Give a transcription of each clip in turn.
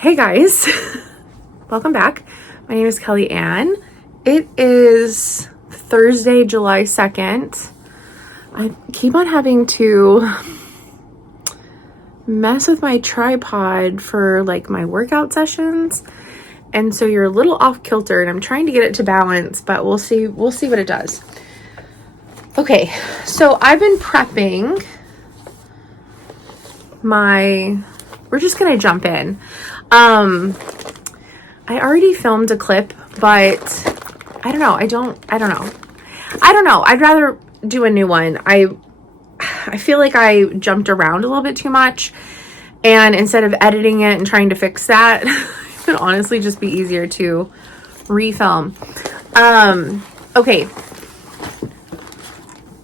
Hey guys, welcome back. My name is Kelly Ann. It is Thursday, July 2nd. I keep on having to mess with my tripod for like my workout sessions. And so you're a little off kilter and I'm trying to get it to balance, but we'll see what it does. Okay, so I've been prepping we're just gonna jump in. I already filmed a clip, but I don't know. I'd rather do a new one. I feel like I jumped around a little bit too much, and instead of editing it and trying to fix that, it would honestly just be easier to refilm. Okay.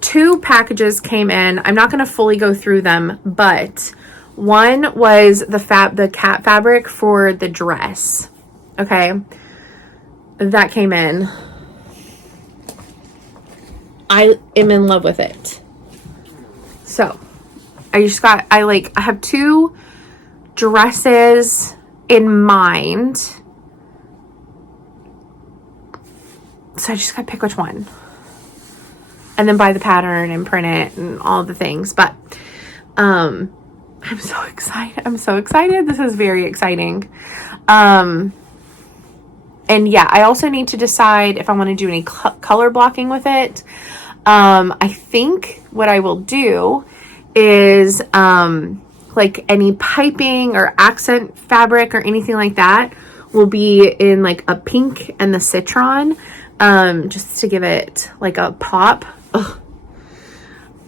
2 packages came in. I'm not going to fully go through them, but one was the cat fabric for the dress. Okay. That came in. I am in love with it. So I have 2 dresses in mind. So I just gotta pick which one. And then buy the pattern and print it and all the things. But I'm so excited. This is very exciting. And yeah, I also need to decide if I want to do any color blocking with it. I think what I will do is like any piping or accent fabric or anything like that will be in like a pink and the citron, just to give it like a pop. Ugh.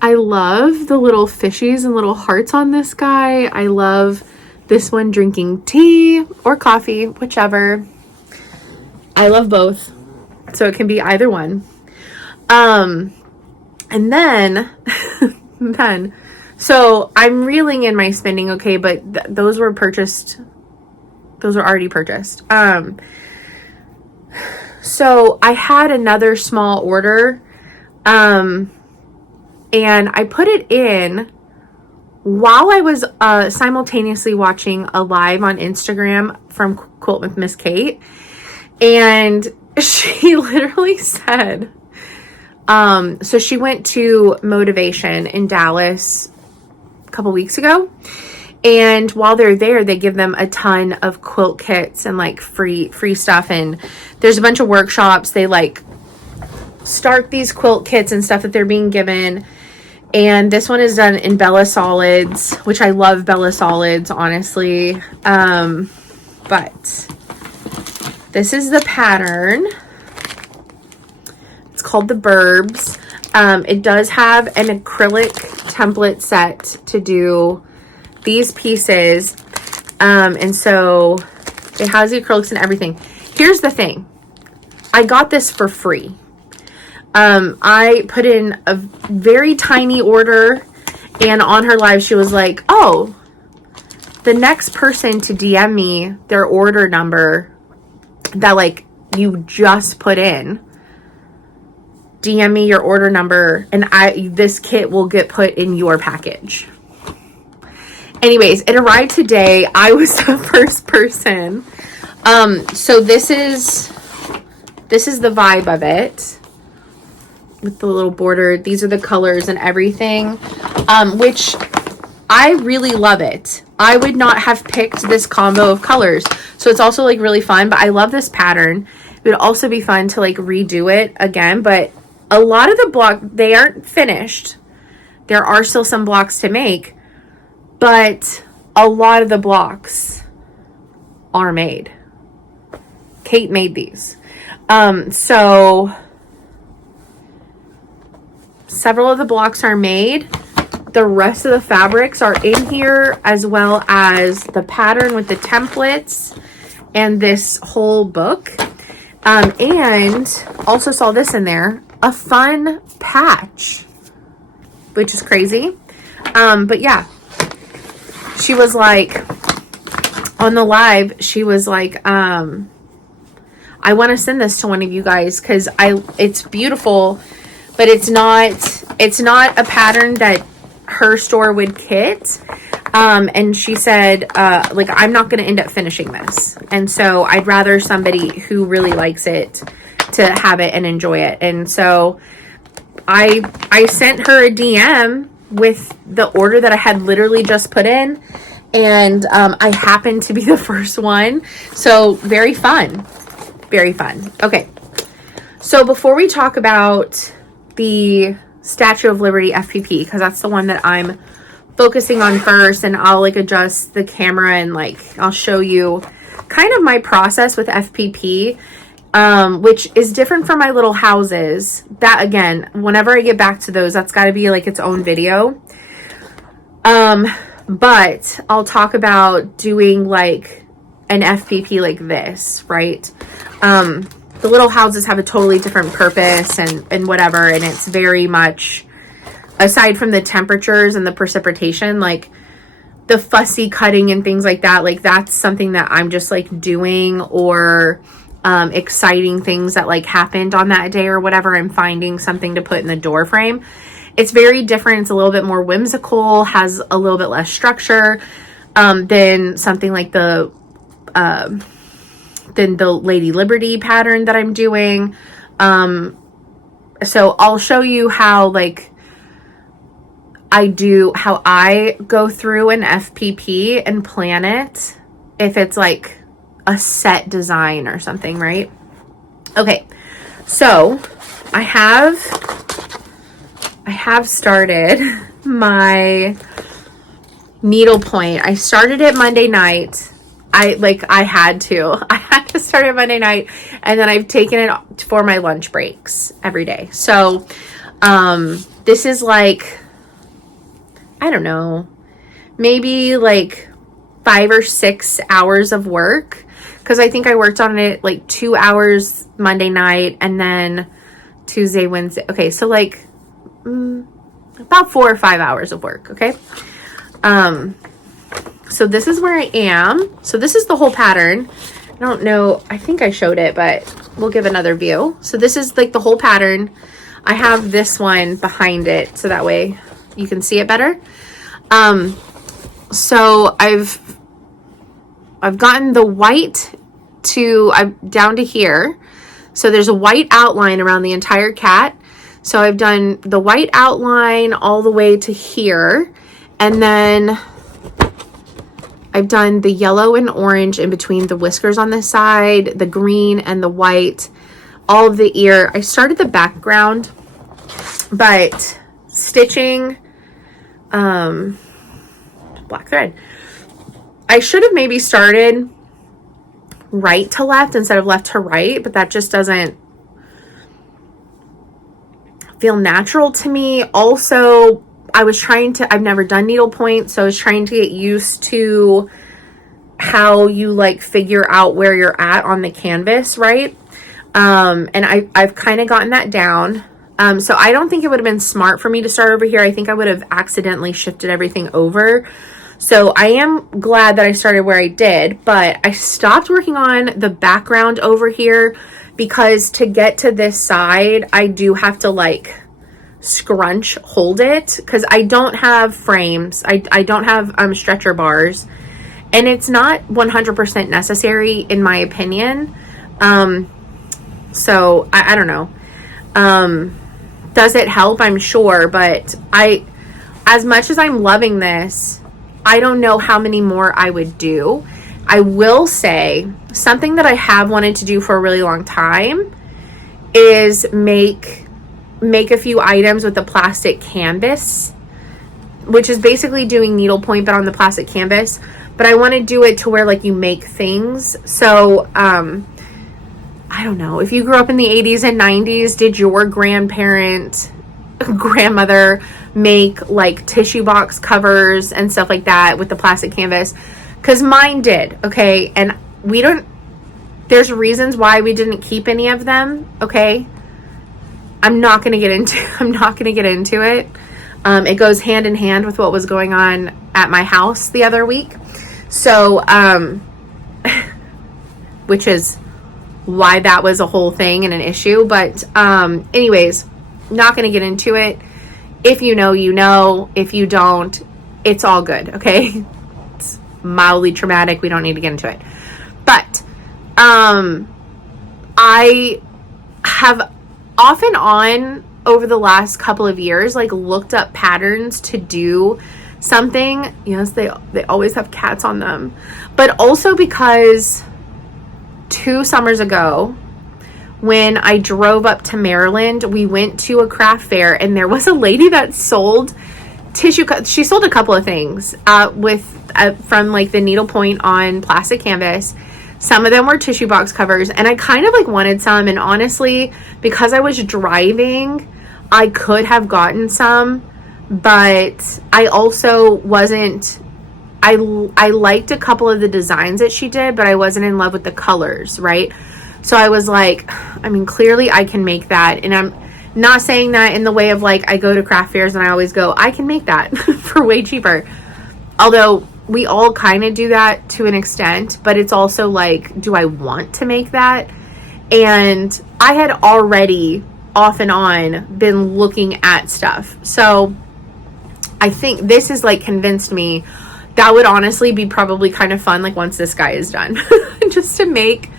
I love the little fishies and little hearts on this guy. I love this one drinking tea or coffee, whichever. I love both, so it can be either one. And then, so I'm reeling in my spending, okay, but those were purchased. Those were already purchased. So I had another small order, and I put it in while I was simultaneously watching a live on Instagram from Quilt with Miss Kate. And she literally said, so she went to Motivation in Dallas a couple weeks ago. And while they're there, they give them a ton of quilt kits and like free stuff. And there's a bunch of workshops. They like start these quilt kits and stuff that they're being given. And this one is done in Bella Solids, which I love Bella Solids, honestly. But this is the pattern. It's called the Burbs. It does have an acrylic template set to do these pieces. And so it has the acrylics and everything. Here's the thing. I got this for free. I put in a very tiny order, and on her live, she was like, oh, the next person to DM me their order number that like you just put in, DM me your order number and this kit will get put in your package. Anyways, it arrived today. I was the first person. So this is the vibe of it with the little border. These are the colors and everything, which I really love it. I would not have picked this combo of colors. So it's also like really fun, but I love this pattern. It would also be fun to like redo it again, but a lot of the block, they aren't finished. There are still some blocks to make, but a lot of the blocks are made. Kate made these. So several of the blocks are made. The rest of the fabrics are in here, as well as the pattern with the templates and this whole book. And also saw this in there, a fun patch, which is crazy. But yeah, she was like, on the live, she was like, I want to send this to one of you guys because it's beautiful, but it's not a pattern that her store would kit. And she said, like, I'm not going to end up finishing this. And so I'd rather somebody who really likes it to have it and enjoy it. And so I sent her a DM with the order that I had literally just put in. And I happened to be the first one. So very fun. Very fun. Okay. So before we talk about the Statue of Liberty FPP, because that's the one that I'm focusing on first, and I'll like adjust the camera and like I'll show you kind of my process with FPP, which is different from my little houses. That again, whenever I get back to those, that's got to be like its own video. But I'll talk about doing like an FPP like this, right? The little houses have a totally different purpose and whatever, and it's very much, aside from the temperatures and the precipitation, like the fussy cutting and things like that, like that's something that I'm just like doing, or exciting things that like happened on that day or whatever. I'm finding something to put in the door frame. It's very different. It's a little bit more whimsical, has a little bit less structure than something like the Lady Liberty pattern that I'm doing. So I'll show you how like how I go through an FPP and plan it if it's like a set design or something, right? Okay, so I have started my needlepoint. I started it Monday night. I had to start it Monday night, and then I've taken it for my lunch breaks every day. So this is like, I don't know, maybe like 5 or 6 hours of work, because I think I worked on it like 2 hours Monday night and then Tuesday, Wednesday. Okay, so like about 4 or 5 hours of work. Okay. So this is where I am. So this is the whole pattern. I don't know, I think I showed it, but we'll give another view. So this is like the whole pattern. I have this one behind it, so that way you can see it better. So I've gotten the white I'm down to here. So there's a white outline around the entire cat. So I've done the white outline all the way to here. And then I've done the yellow and orange in between the whiskers on this side, the green and the white, all of the ear. I started the background, but stitching black thread. I should have maybe started right to left instead of left to right, but that just doesn't feel natural to me. Also, I've never done needlepoint, so I was trying to get used to how you like figure out where you're at on the canvas, right? And I've kind of gotten that down. So I don't think it would have been smart for me to start over here. I think I would have accidentally shifted everything over. So I am glad that I started where I did, but I stopped working on the background over here because to get to this side, I do have to like hold it, because I don't have frames. I don't have stretcher bars, and it's not 100% necessary in my opinion. So I don't know. Does it help? I'm sure, but as much as I'm loving this, I don't know how many more I would do. I will say something that I have wanted to do for a really long time is make a few items with the plastic canvas, which is basically doing needlepoint but on the plastic canvas. But I want to do it to where like you make things. So I don't know, if you grew up in the 80s and 90s, did your grandmother make like tissue box covers and stuff like that with the plastic canvas? Because mine did. Okay, and there's reasons why we didn't keep any of them. Okay, I'm not gonna get into it. It goes hand in hand with what was going on at my house the other week. So which is why that was a whole thing and an issue. But anyways, not gonna get into it. If you know, you know. If you don't, it's all good, okay? It's mildly traumatic. We don't need to get into it. But I have off and on over the last couple of years, like, looked up patterns to do something. Yes, they always have cats on them. But also because 2 summers ago, when I drove up to Maryland, we went to a craft fair, and there was a lady that sold tissue. She sold a couple of things from like the Needlepoint on plastic canvas. Some of them were tissue box covers, and I kind of like wanted some. And honestly, because I was driving, I could have gotten some, but I also wasn't. I liked a couple of the designs that she did, but I wasn't in love with the colors, right? So I was like, I mean, clearly I can make that. And I'm not saying that in the way of like, I go to craft fairs and I always go, I can make that for way cheaper. Although we all kind of do that to an extent, but it's also like, do I want to make that? And I had already off and on been looking at stuff. So I think this has like convinced me that would honestly be probably kind of fun. Like once this guy is done, just to make,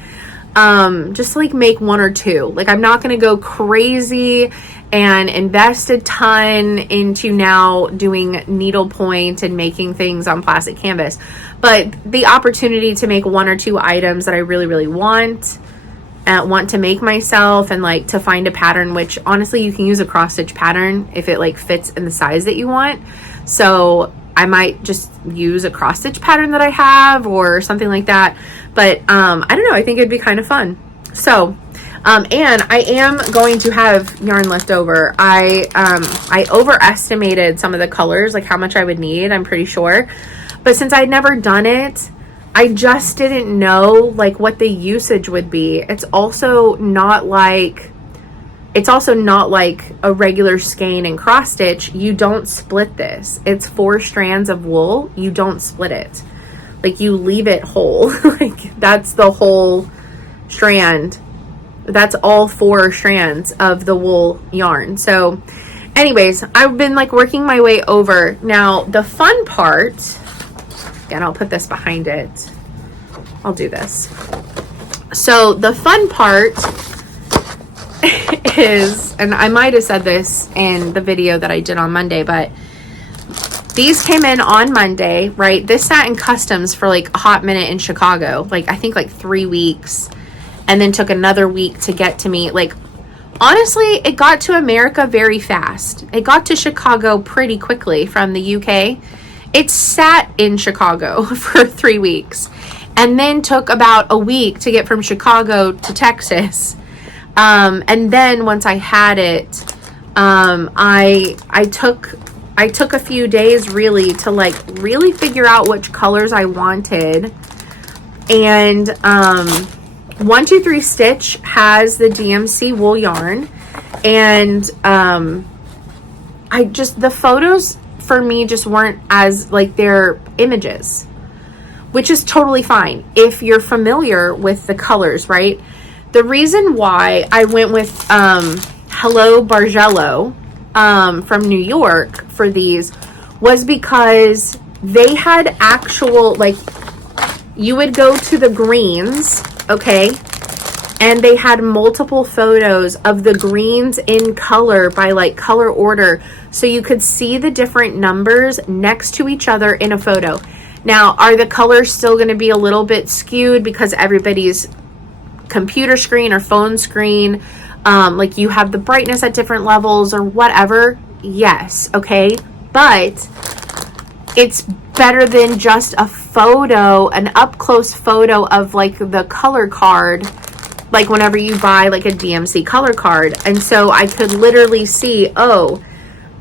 just to like make 1 or 2. Like I'm not going to go crazy and invest a ton into now doing needlepoint and making things on plastic canvas. But the opportunity to make 1 or 2 items that I really, really want to make myself, and like to find a pattern, which honestly you can use a cross stitch pattern if it like fits in the size that you want. So I might just use a cross stitch pattern that I have or something like that. But I don't know, I think it'd be kind of fun. So and I am going to have yarn left over. I overestimated some of the colors, like how much I would need, I'm pretty sure. But since I'd never done it, I just didn't know like what the usage would be. It's also not like a regular skein and cross stitch. You don't split this. It's 4 strands of wool. You don't split it. Like you leave it whole. Like that's the whole strand. That's all 4 strands of the wool yarn. So anyways, I've been like working my way over. Now the fun part, and I'll put this behind it. I'll do this. So the fun part is, and I might have said this in the video that I did on Monday, but these came in on Monday, right? This sat in customs for like a hot minute in Chicago, like I think like 3 weeks, and then took another week to get to me. Like honestly, it got to America very fast. It got to Chicago pretty quickly from the UK. It sat in Chicago for 3 weeks and then took about a week to get from Chicago to Texas. And then once I had it, I took a few days really to like really figure out which colors I wanted. And 123 Stitch has the DMC wool yarn, and the photos for me just weren't as like their images, which is totally fine if you're familiar with the colors, right? The reason why I went with Hello Bargello from New York for these was because they had actual, like, you would go to the greens, okay, and they had multiple photos of the greens in color by like color order, so you could see the different numbers next to each other in a photo. Now, are the colors still going to be a little bit skewed because everybody's computer screen or phone screen, like you have the brightness at different levels or whatever? Yes, okay, but it's better than just a photo, an up close photo of like the color card, like whenever you buy like a DMC color card. And so I could literally see, oh,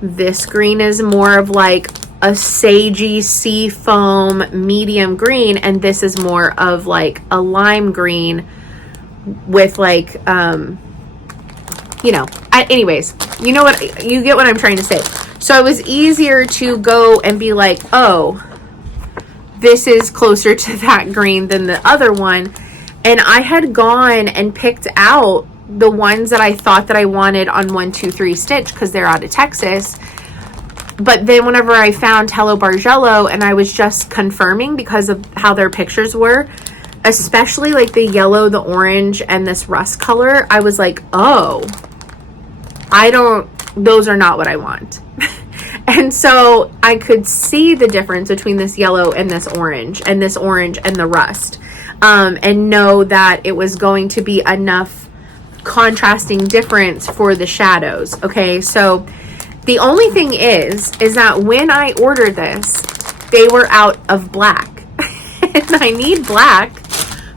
this green is more of like a sagey sea foam medium green, and this is more of like a lime green with like anyways, you know what, you get what I'm trying to say. So it was easier to go and be like, oh, this is closer to that green than the other one. And I had gone and picked out the ones that I thought that I wanted on 123 Stitch because they're out of Texas. But then whenever I found Hello Bargello and I was just confirming because of how their pictures were, especially like the yellow, the orange, and this rust color, I was like, oh, those are not what I want. And so I could see the difference between this yellow and this orange and the rust, and know that it was going to be enough contrasting difference for the shadows. Okay, so the only thing is that when I ordered this, they were out of black. And I need black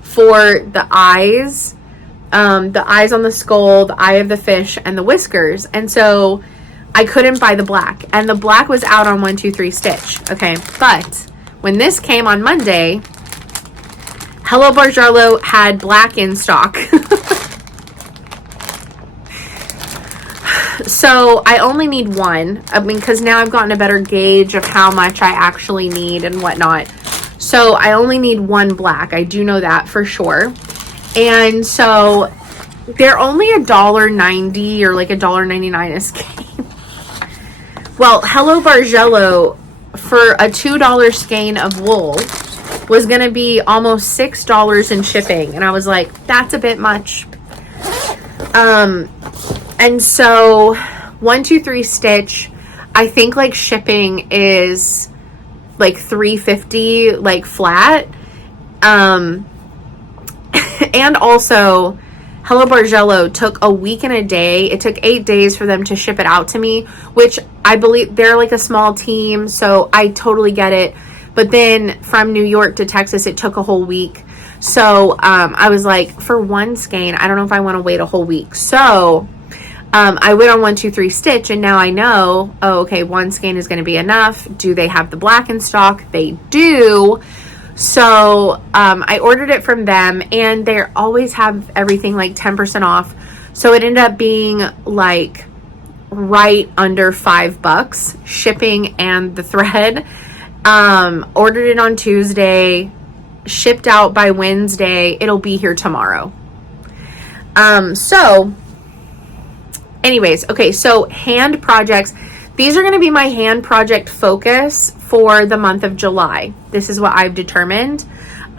for the eyes on the skull, the eye of the fish, and the whiskers. And so I couldn't buy the black. And the black was out on 123 Stitch. Okay, but when this came on Monday, Hello Bargello had black in stock. So I only need one. I mean, because now I've gotten a better gauge of how much I actually need and whatnot. So I only need one black. I do know that for sure. And so they're only $1.90 or like $1.99 a skein. Well, Hello Bargello for a $2 skein of wool was going to be almost $6 in shipping. And I was like, that's a bit much. And so 123 Stitch, I think like shipping is like $3.50 like flat. And also Hello Bargello took a week and a day. It took 8 days for them to ship it out to me, which I believe they're like a small team, so I totally get it. But then from New York to Texas, it took a whole week. So I was like, for one skein, I don't know if I want to wait a whole week. So I went on 123 Stitch, and now I know, oh, okay, one skein is going to be enough. Do they have the black in stock? They do. So I ordered it from them, and they always have everything like 10% off. So it ended up being like right under $5 shipping and the thread. Ordered it on Tuesday, shipped out by Wednesday. It'll be here tomorrow. So anyways, okay, so hand projects. These are going to be my hand project focus for the month of July. This is what I've determined.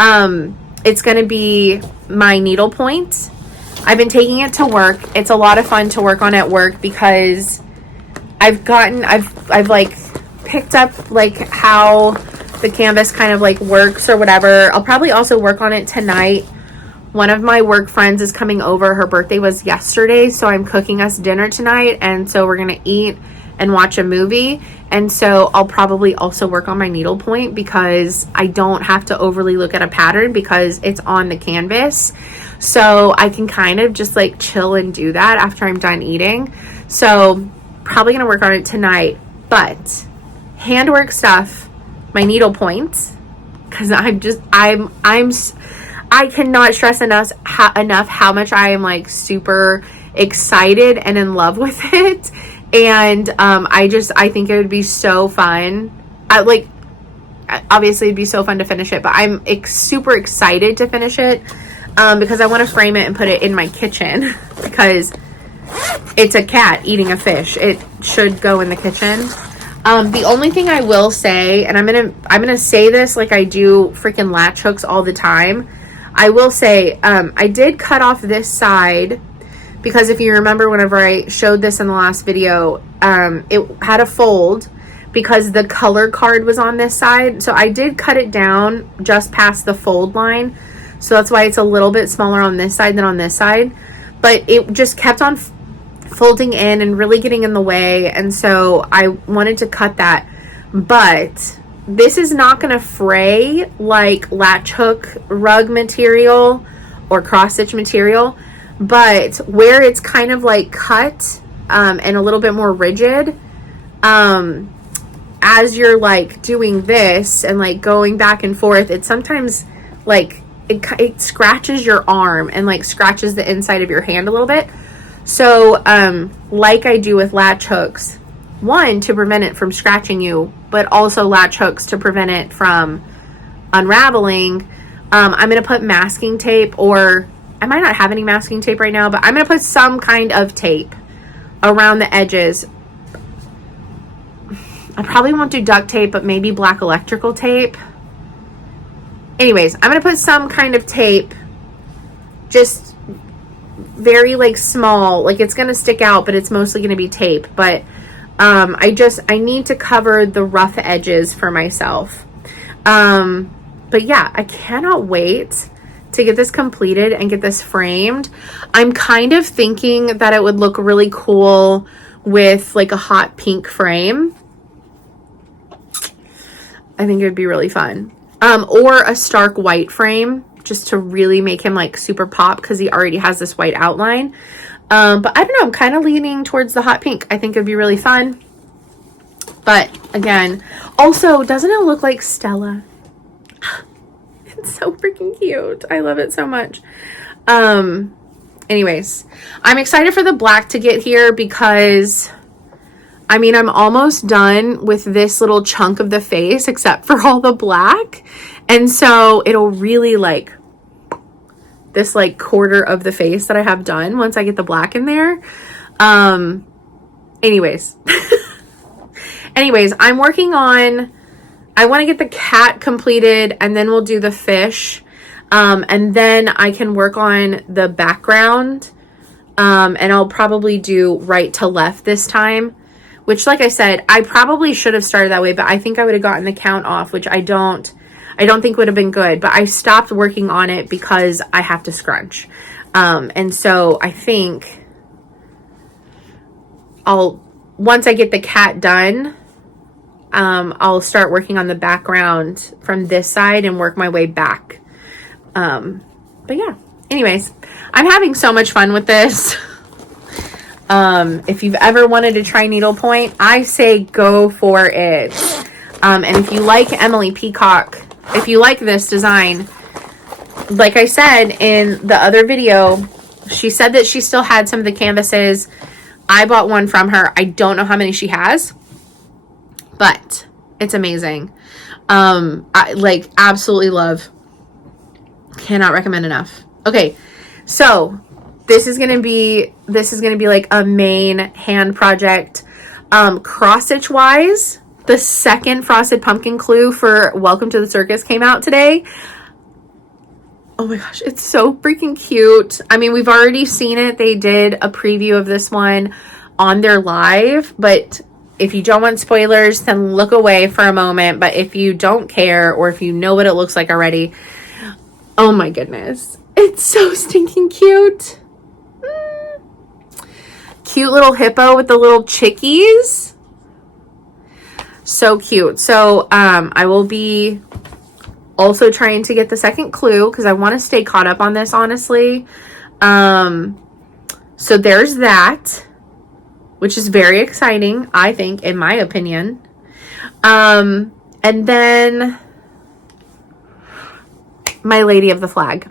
It's going to be my needlepoint. I've been taking it to work. It's a lot of fun to work on at work because I've like picked up like how the canvas kind of like works or whatever. I'll probably also work on it tonight. One of my work friends is coming over. Her birthday was yesterday, so I'm cooking us dinner tonight, and so we're gonna eat and watch a movie. And so I'll probably also work on my needlepoint because I don't have to overly look at a pattern because it's on the canvas. So I can kind of just like chill and do that after I'm done eating. So probably gonna work on it tonight. But handwork stuff, my needlepoint, because I cannot stress enough how much I am like super excited and in love with it. And I think it would be so fun. Obviously it'd be so fun to finish it, but I'm super excited to finish it because I want to frame it and put it in my kitchen because it's a cat eating a fish. It should go in the kitchen. The only thing I will say, and I'm gonna say this like I do freaking latch hooks all the time. I will say, I did cut off this side because if you remember whenever I showed this in the last video, it had a fold because the color card was on this side. So I did cut it down just past the fold line. So that's why it's a little bit smaller on this side than on this side. But it just kept on folding in and really getting in the way. And so I wanted to cut that. But this is not going to fray like latch hook rug material or cross stitch material, but where it's kind of like cut and a little bit more rigid, as you're like doing this and like going back and forth, it sometimes like it scratches your arm and like scratches the inside of your hand a little bit. So like I do with latch hooks, one, to prevent it from scratching you, but also latch hooks to prevent it from unraveling. I'm going to put masking tape, or I might not have any masking tape right now, but I'm going to put some kind of tape around the edges. I'm I probably won't do duct tape, but maybe black electrical tape. Anyways, I'm going to put some kind of tape, just very like small, like it's going to stick out, but it's mostly going to be tape. But I need to cover the rough edges for myself. But yeah, I cannot wait to get this completed and get this framed. I'm kind of thinking that it would look really cool with like a hot pink frame. I think it would be really fun. Or a stark white frame, just to really make him like super pop, because he already has this white outline. But I don't know, I'm kind of leaning towards the hot pink. I think it'd be really fun. But again, also, doesn't it look like Stella? It's so freaking cute. I love it so much. Anyways, I'm excited for the black to get here because, I mean, I'm almost done with this little chunk of the face except for all the black. And so it'll really like this like quarter of the face that I have done once I get the black in there. Anyways, I'm working on, I want to get the cat completed and then we'll do the fish. And then I can work on the background. And I'll probably do right to left this time, which, like I said, I probably should have started that way, but I think I would have gotten the count off, which I don't think would have been good, but I stopped working on it because I have to scrunch. And so I think once I get the cat done, I'll start working on the background from this side and work my way back. But yeah, anyways, I'm having so much fun with this. If you've ever wanted to try needlepoint, I say go for it. And if you like Emily Peacock, if you like this design, like I said in the other video, she said that she still had some of the canvases. I bought one from her. I don't know how many she has, but it's amazing. I like absolutely love. Cannot recommend enough. Okay, so this is gonna be like a main hand project. Cross stitch wise, the second frosted pumpkin clue for Welcome to the Circus came out today. Oh my gosh, it's so freaking cute. I mean, we've already seen it. They did a preview of this one on their live, but if you don't want spoilers, then look away for a moment. But if you don't care, or if you know what it looks like already, oh my goodness, it's so stinking cute. Cute little hippo with the little chickies. So cute. So I will be also trying to get the second clue because I want to stay caught up on this, honestly. So there's that, which is very exciting, I think, in my opinion. And then my Lady of the Flag.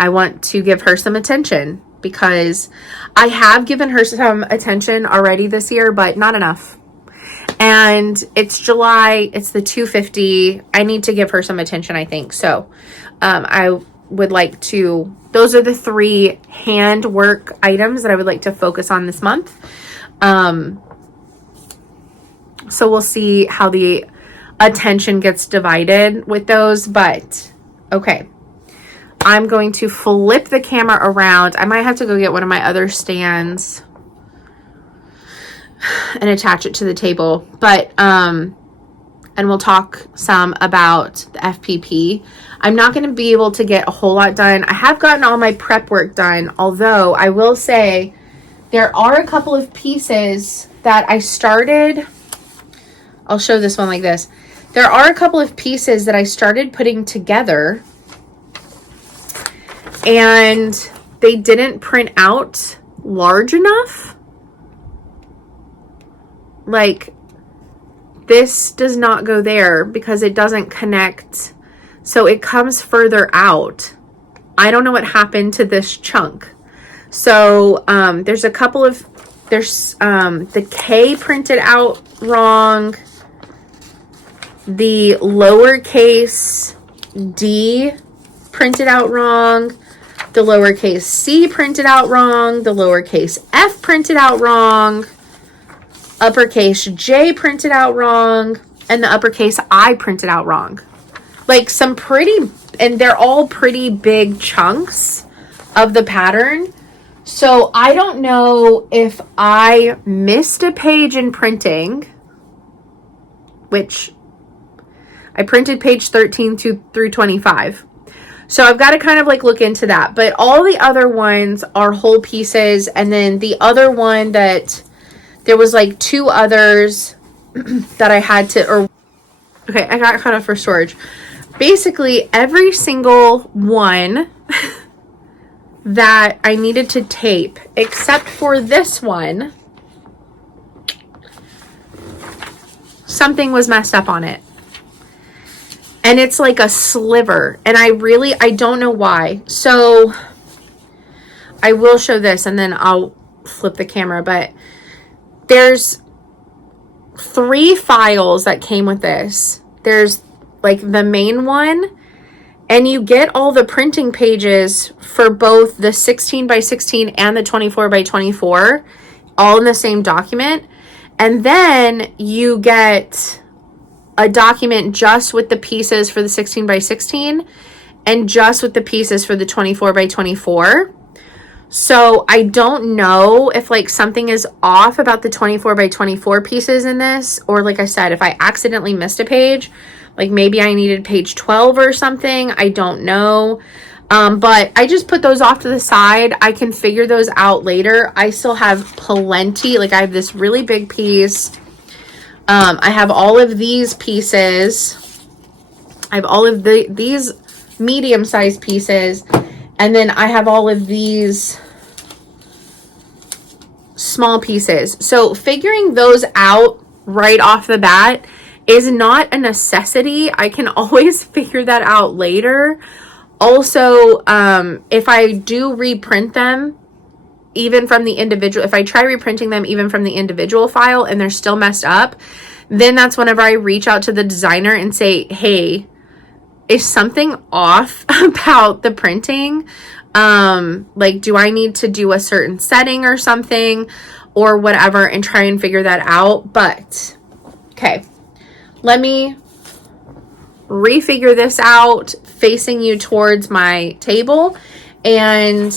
I want to give her some attention because I have given her some attention already this year, but not enough. And it's July, it's the 250. I need to give her some attention, I think. So I would like to, those are the 3 handwork items that I would like to focus on this month. So we'll see how the attention gets divided with those, but okay. I'm going to flip the camera around. I might have to go get one of my other stands and attach it to the table, but and we'll talk some about the FPP. I'm not going to be able to get a whole lot done. I have gotten all my prep work done, although I will say there are a couple of pieces that I started. I'll show this one like this. There are a couple of pieces that I started putting together and they didn't print out large enough. Like, this does not go there because it doesn't connect. So it comes further out. I don't know what happened to this chunk. So there's a couple of, there's the K printed out wrong. The lowercase d printed out wrong. The lowercase c printed out wrong. The lowercase f printed out wrong. uppercase J printed out wrong, and the uppercase I printed out wrong. Like some pretty, and they're all pretty big chunks of the pattern. So I don't know if I missed a page in printing, which I printed page 13 through 25. So I've got to kind of like look into that. But all the other ones are whole pieces. And then the other one that there was like 2 others that I had to, or okay, I got cut off for storage. Basically every single one that I needed to tape, except for this one, something was messed up on it. And it's like a sliver. And I don't know why. So I will show this and then I'll flip the camera. But there's 3 files that came with this. There's like the main one. And you get all the printing pages for both the 16 by 16 and the 24 by 24 all in the same document. And then you get a document just with the pieces for the 16 by 16 and just with the pieces for the 24 by 24. So I don't know if like something is off about the 24 by 24 pieces in this, or like I said, if I accidentally missed a page, like maybe I needed page 12 or something. I don't know. But I just put those off to the side. I can figure those out later. I still have plenty. Like I have this really big piece. I have all of these pieces. I have all of these medium-sized pieces. And then I have all of these small pieces. So figuring those out right off the bat is not a necessity. I can always figure that out later. Also, if I do reprint them, even from the individual, if I try reprinting them even from the individual file and they're still messed up, then that's whenever I reach out to the designer and say, hey, is something off about the printing? Like, do I need to do a certain setting or something or whatever, and try and figure that out? But okay, let me refigure this out facing you towards my table, and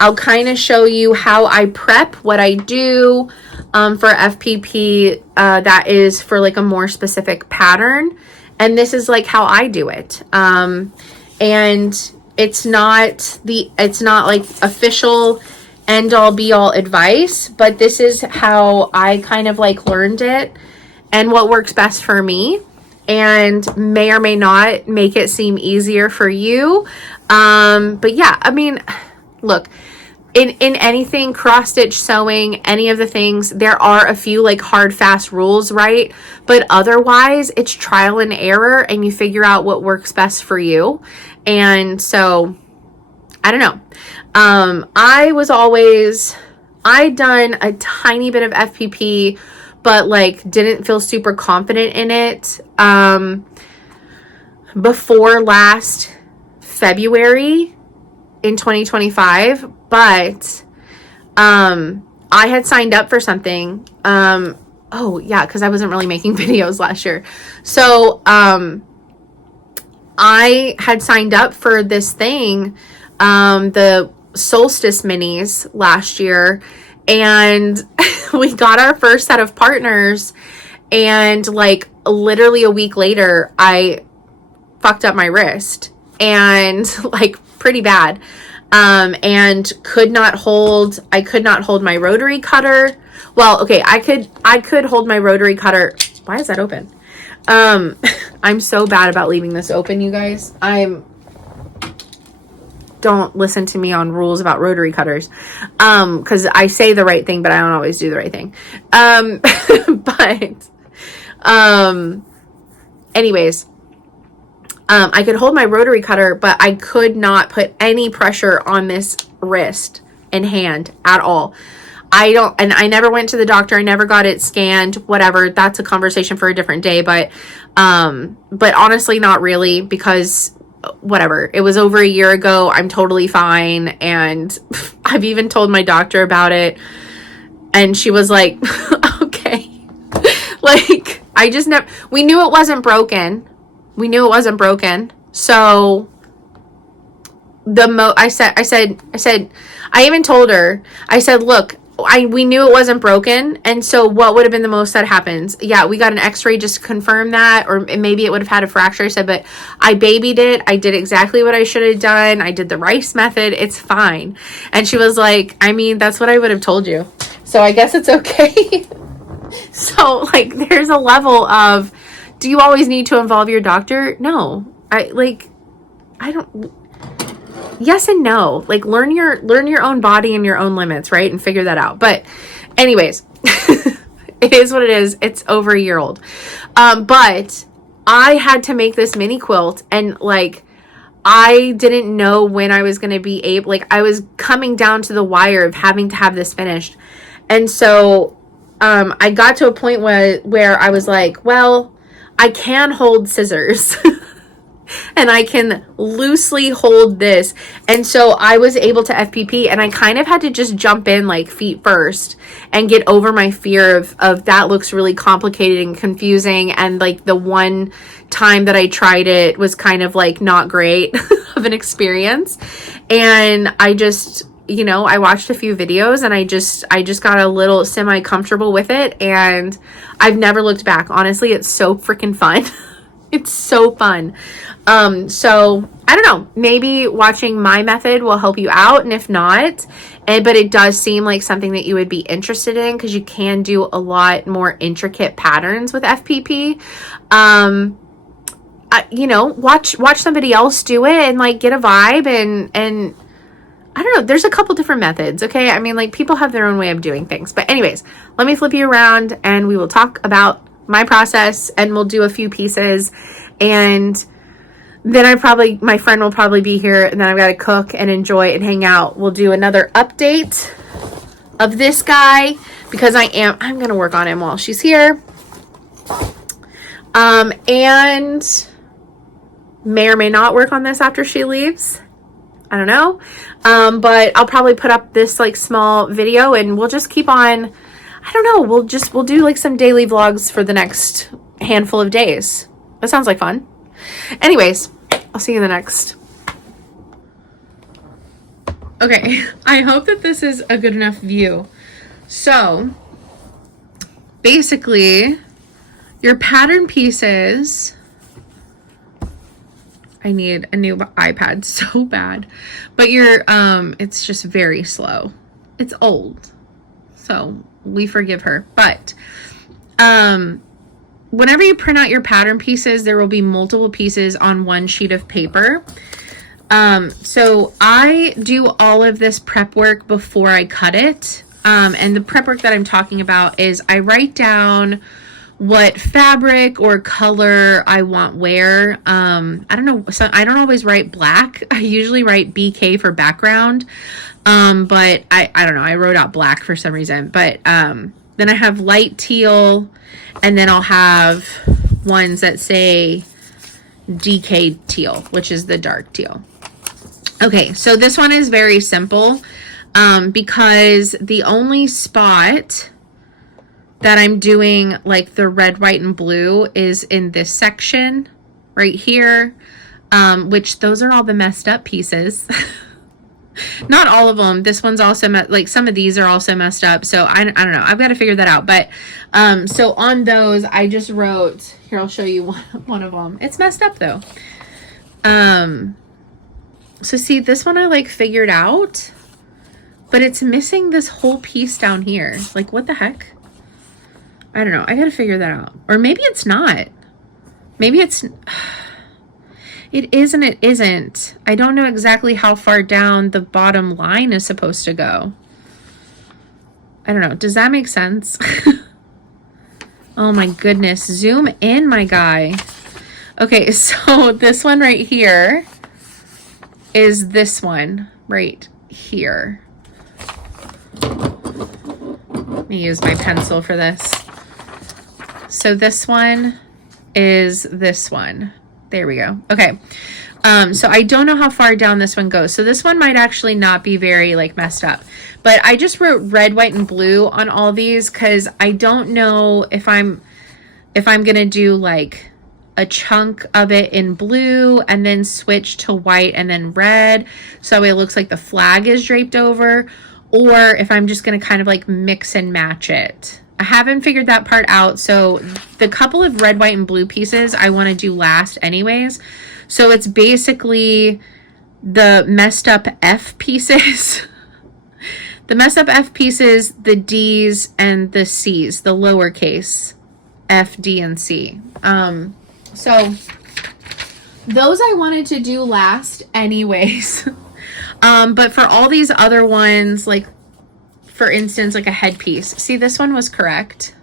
I'll kind of show you how I prep, what I do for FPP that is for like a more specific pattern. And this is like how I do it. And it's not like official end all be all advice, but this is how I kind of like learned it and what works best for me, and may or may not make it seem easier for you. But yeah, I mean, look, in anything, cross stitch, sewing, any of the things, there are a few like hard, fast rules, right? But otherwise it's trial and error, and you figure out what works best for you. And so I don't know. I'd done a tiny bit of FPP, but like didn't feel super confident in it before last February in 2025. But I had signed up for something. Oh yeah, because I wasn't really making videos last year. So I had signed up for this thing, the solstice minis last year, and we got our first set of partners, and like literally a week later I fucked up my wrist, and like pretty bad. And I could not hold my rotary cutter. Well, okay, I could hold my rotary cutter. Why is that open? I'm so bad about leaving this open, you guys. Don't listen to me on rules about rotary cutters. Cause I say the right thing, but I don't always do the right thing. Anyways, I could hold my rotary cutter, but I could not put any pressure on this wrist and hand at all. And I never went to the doctor. I never got it scanned, whatever. That's a conversation for a different day. But honestly, not really, because whatever. It was over a year ago. I'm totally fine. And I've even told my doctor about it. And she was like, okay. Like, I just never, we knew it wasn't broken. We knew it wasn't broken. So I even told her, I said, look, we knew it wasn't broken. And so what would have been the most that happens? Yeah, we got an x-ray just to confirm that, or maybe it would have had a fracture. I said, but I babied it. I did exactly what I should have done. I did the Rice method. It's fine. And she was like, I mean, that's what I would have told you. So I guess it's okay. So like, there's a level of, do you always need to involve your doctor? No, yes and no. Like, learn your own body and your own limits, right? And figure that out. But anyways, it is what it is. It's over a year old. But I had to make this mini quilt, and like, I didn't know when I was going to be able, like, I was coming down to the wire of having to have this finished. And so, I got to a point where I was like, well, I can hold scissors. And I can loosely hold this. And so I was able to FPP, and I kind of had to just jump in like feet first and get over my fear of that looks really complicated and confusing. And like, the one time that I tried it was kind of like not great of an experience. And I just, you know, I watched a few videos, and I just got a little semi-comfortable with it, and I've never looked back. Honestly, it's so freaking fun. It's so fun. So I don't know, maybe watching my method will help you out. And if not, but it does seem like something that you would be interested in, because you can do a lot more intricate patterns with FPP. You know, watch somebody else do it and like get a vibe, and I don't know, there's a couple different methods. Okay. I mean, like, people have their own way of doing things, but anyways, let me flip you around and we will talk about my process, and we'll do a few pieces, and then my friend will probably be here, and then I've got to cook and enjoy and hang out. We'll do another update of this guy, because I'm going to work on him while she's here. And may or may not work on this after she leaves. I don't know. But I'll probably put up this like small video, and we'll just keep on, I don't know, we'll do like some daily vlogs for the next handful of days. That sounds like fun. Anyways, I'll see you in the next. Okay, I hope that this is a good enough view. So, basically, your pattern pieces, I need a new iPad so bad, but it's just very slow. It's old, so we forgive her. But, whenever you print out your pattern pieces, there will be multiple pieces on one sheet of paper. So I do all of this prep work before I cut it. And the prep work that I'm talking about is I write down what fabric or color I want where. I don't know. So I don't always write black. I usually write BK for background. But I don't know. I wrote out black for some reason, but, then I have light teal, and then I'll have ones that say DK teal, which is the dark teal. Okay, so this one is very simple, because the only spot that I'm doing like the red, white, and blue is in this section right here, which those are all the messed up pieces. Not all of them. This one's also like some of these are also messed up. So I don't know. I've got to figure that out. But so on those, I just wrote here. I'll show you one of them. It's messed up though. So see, this one I like figured out, but it's missing this whole piece down here. Like, what the heck? I don't know. I got to figure that out. Or maybe it's not. Maybe it's. It is and it isn't. I don't know exactly how far down the bottom line is supposed to go. I don't know. Does that make sense? Oh my goodness. Zoom in, my guy. Okay, so this one right here is this one right here. Let me use my pencil for this. So this one is this one. There we go. Okay. So I don't know how far down this one goes. So this one might actually not be very like messed up, but I just wrote red, white, and blue on all these because I don't know if I'm if I'm going to do like a chunk of it in blue and then switch to white and then red, so it looks like the flag is draped over, or if I'm just going to kind of like mix and match it. I haven't figured that part out. So the couple of red, white, and blue pieces I want to do last anyways. So it's basically the messed up F pieces. The messed up F pieces, the D's and the C's, the lowercase F, D, and C. So those I wanted to do last anyways. But for all these other ones, like for instance, like a headpiece. See, this one was correct.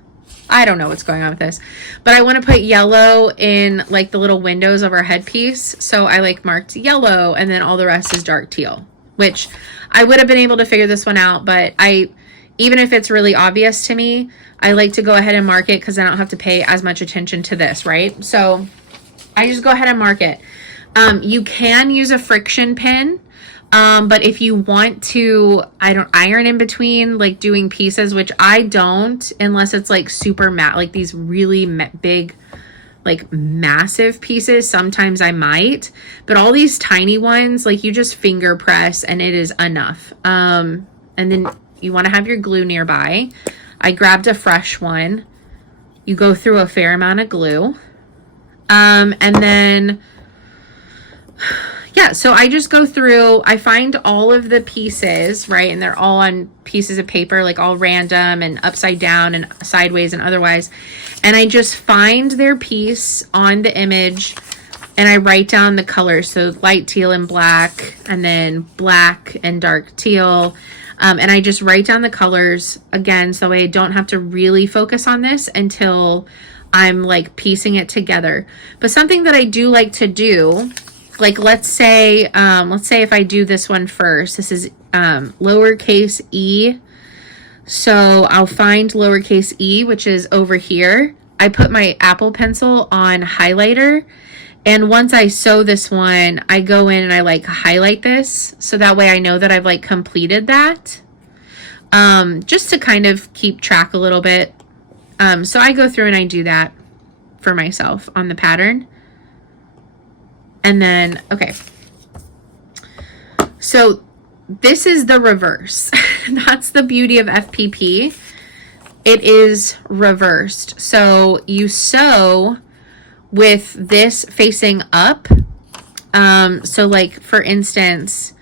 I don't know what's going on with this, but I want to put yellow in like the little windows of our headpiece. So I like marked yellow, and then all the rest is dark teal, which I would have been able to figure this one out. But even if it's really obvious to me, I like to go ahead and mark it because I don't have to pay as much attention to this, right? So I just go ahead and mark it. You can use a friction pin. But if you want to, I don't iron in between, like doing pieces, which I don't, unless it's like super matte, like these really big, like massive pieces. Sometimes I might, but all these tiny ones, like you just finger press and it is enough. And then you want to have your glue nearby. I grabbed a fresh one. You go through a fair amount of glue. And then yeah, so I just go through, I find all of the pieces, right? And they're all on pieces of paper, like all random and upside down and sideways and otherwise. And I just find their piece on the image and I write down the colors. So light teal and black, and then black and dark teal. And I just write down the colors again, so I don't have to really focus on this until I'm like piecing it together. But something that I do like to do, like let's say if I do this one first, this is lowercase e. So I'll find lowercase e, which is over here. I put my Apple Pencil on highlighter, and once I sew this one, I go in and I like highlight this, so that way I know that I've like completed that. Just to kind of keep track a little bit. So I go through and I do that for myself on the pattern. And then, okay, so this is the reverse. That's the beauty of FPP. It is reversed. So you sew with this facing up. So like, for instance,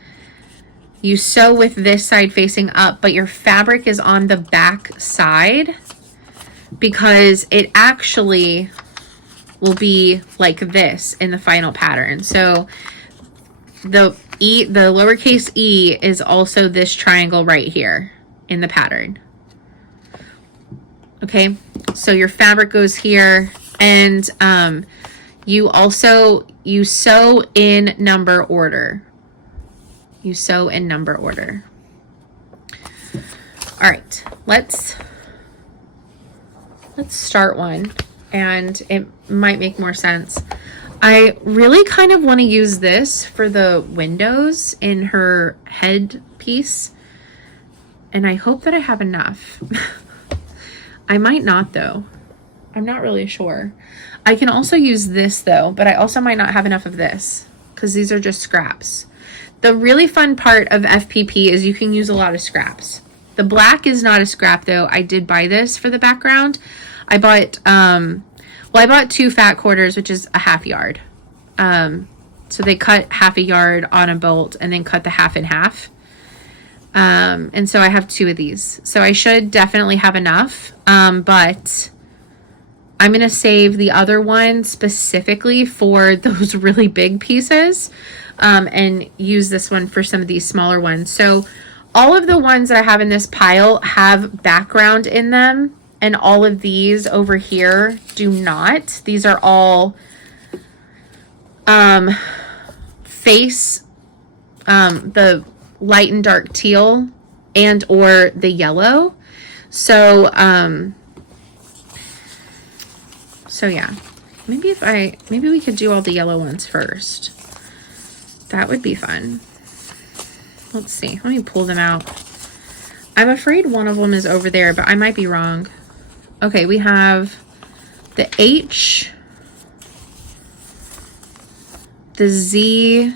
you sew with this side facing up, but your fabric is on the back side because it actually will be like this in the final pattern. So the lowercase e is also this triangle right here in the pattern. Okay, so your fabric goes here, and you sew in number order. You sew in number order. All right, let's start one, and it might make more sense. I really kind of want to use this for the windows in her head piece, and I hope that I have enough. I might not though. I'm not really sure. I can also use this though, but I also might not have enough of this because these are just scraps. The really fun part of FPP is you can use a lot of scraps. The black is not a scrap though. I did buy this for the background. I bought, I bought 2 fat quarters, which is a ½ yard. So they cut ½ yard on a bolt and then cut the half in half. And so I have 2 of these. So I should definitely have enough. But I'm going to save the other one specifically for those really big pieces, and use this one for some of these smaller ones. So all of the ones that I have in this pile have background in them, and all of these over here do not. These are all face, the light and dark teal and or the yellow. So so yeah, maybe we could do all the yellow ones first. That would be fun. Let's see, let me pull them out. I'm afraid one of them is over there, but I might be wrong. Okay, we have the H, the Z,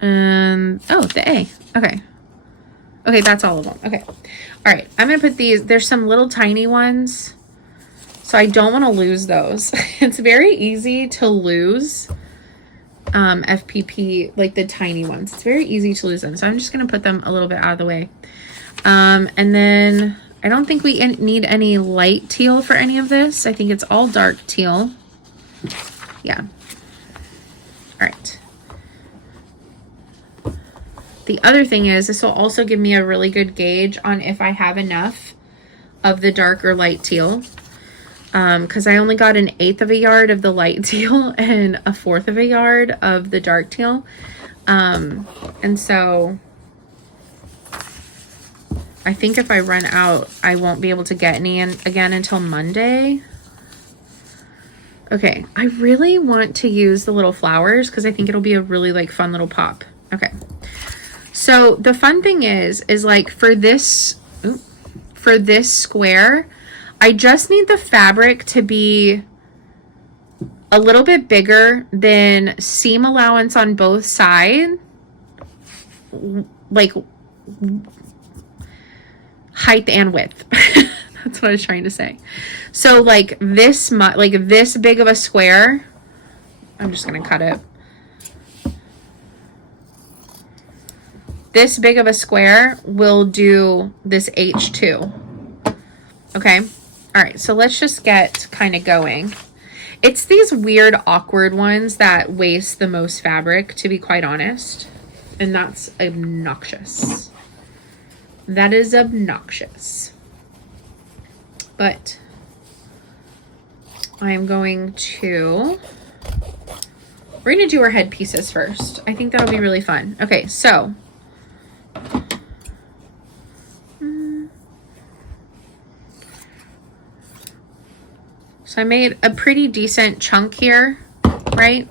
and oh, the A. Okay. Okay, that's all of them. Okay. All right, I'm going to put these. There's some little tiny ones, so I don't want to lose those. It's very easy to lose FPP, like the tiny ones. It's very easy to lose them, so I'm just going to put them a little bit out of the way. And then I don't think we need any light teal for any of this. I think it's all dark teal. Yeah. All right. The other thing is this will also give me a really good gauge on if I have enough of the dark or light teal. Because I only got 1/8 of a yard of the light teal and 1/4 of a yard of the dark teal. And so I think if I run out, I won't be able to get any in again until Monday. Okay, I really want to use the little flowers because I think it'll be a really like fun little pop. Okay. So the fun thing is like for this square, I just need the fabric to be a little bit bigger than seam allowance on both sides, like height and width. That's what I was trying to say. So like this big of a square, I'm just going to cut it. This big of a square will do this H2. Okay. All right. So let's just get kind of going. It's these weird, awkward ones that waste the most fabric, to be quite honest. And that's obnoxious. That is obnoxious. But I'm going to, we're going to do our head pieces first. I think that'll be really fun. Okay. So I made a pretty decent chunk here, right?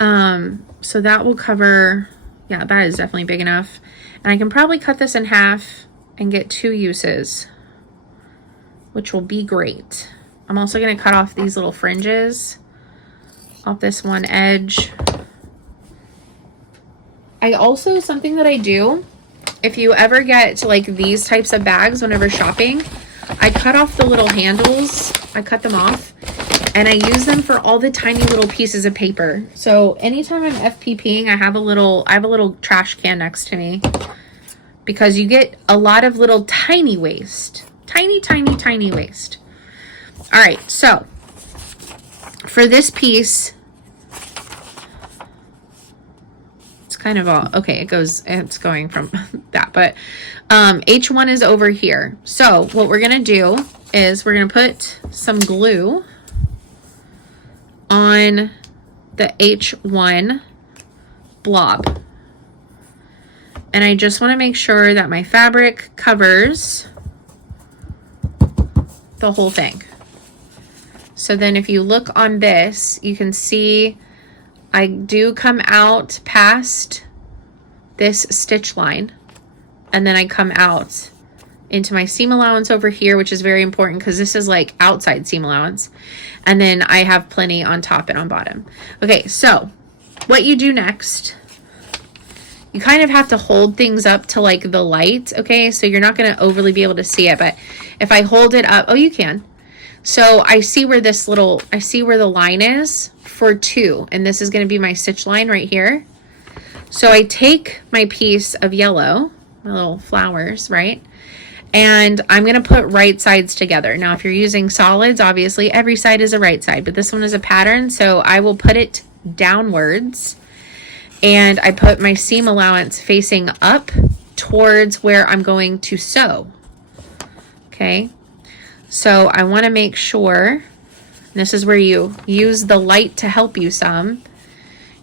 So that will cover, yeah, that is definitely big enough. And I can probably cut this in half and get 2 uses, which will be great. I'm also going to cut off these little fringes off this one edge. I also, something that I do, if you ever get like these types of bags whenever shopping, I cut off the little handles. I cut them off and I use them for all the tiny little pieces of paper. So anytime I'm FPPing, I have a little trash can next to me because you get a lot of little tiny waste. Tiny, tiny, tiny waste. All right. So for this piece, kind of all okay, it's going from that, but H1 is over here. So what we're gonna do is we're gonna put some glue on the H1 blob, and I just want to make sure that my fabric covers the whole thing. So then if you look on this, you can see I do come out past this stitch line, and then I come out into my seam allowance over here, which is very important because this is like outside seam allowance. And then I have plenty on top and on bottom. Okay, so what you do next, you kind of have to hold things up to like the light, okay? So you're not going to overly be able to see it, but if I hold it up, oh, you can. So I see where the line is for 2, and this is going to be my stitch line right here. So I take my piece of yellow, my little flowers, right? And I'm going to put right sides together. Now, if you're using solids, obviously every side is a right side, but this one is a pattern. So I will put it downwards, and I put my seam allowance facing up towards where I'm going to sew. Okay. So I want to make sure, this is where you use the light to help you some.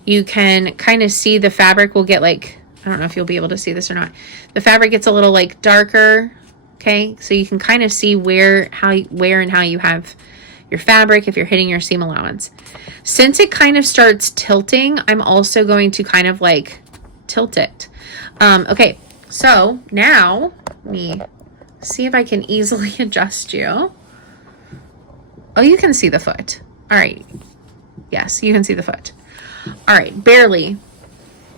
You can kind of see the fabric will get like, I don't know if you'll be able to see this or not. The fabric gets a little like darker. Okay. So you can kind of see where and how you have your fabric if you're hitting your seam allowance. Since it kind of starts tilting, I'm also going to kind of like tilt it. Okay. So now let me see if I can easily adjust you. Oh, you can see the foot. All right. Yes, you can see the foot. All right, barely.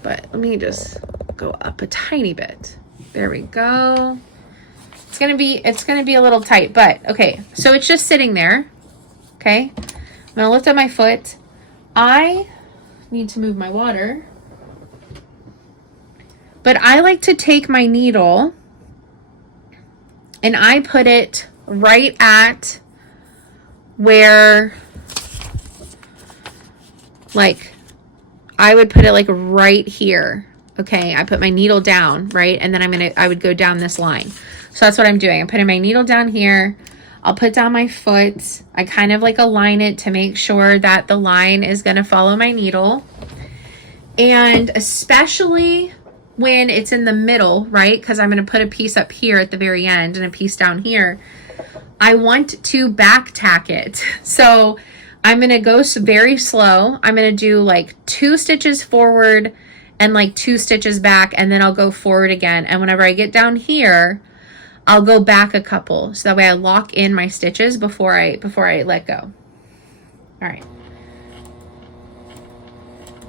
But let me just go up a tiny bit. There we go. It's gonna be a little tight, but okay. So it's just sitting there. Okay. I'm gonna lift up my foot. I need to move my water. But I like to take my needle and I put it right at where, like, I would put it like right here. Okay, I put my needle down, right? And then I would go down this line. So that's what I'm doing. I'm putting my needle down here. I'll put down my foot. I kind of like align it to make sure that the line is going to follow my needle. And especially when it's in the middle, right? Because I'm going to put a piece up here at the very end and a piece down here. I want to back tack it. So I'm going to go very slow. I'm going to do like 2 stitches forward and like 2 stitches back, and then I'll go forward again. And whenever I get down here, I'll go back a couple. So that way I lock in my stitches before I let go. All right.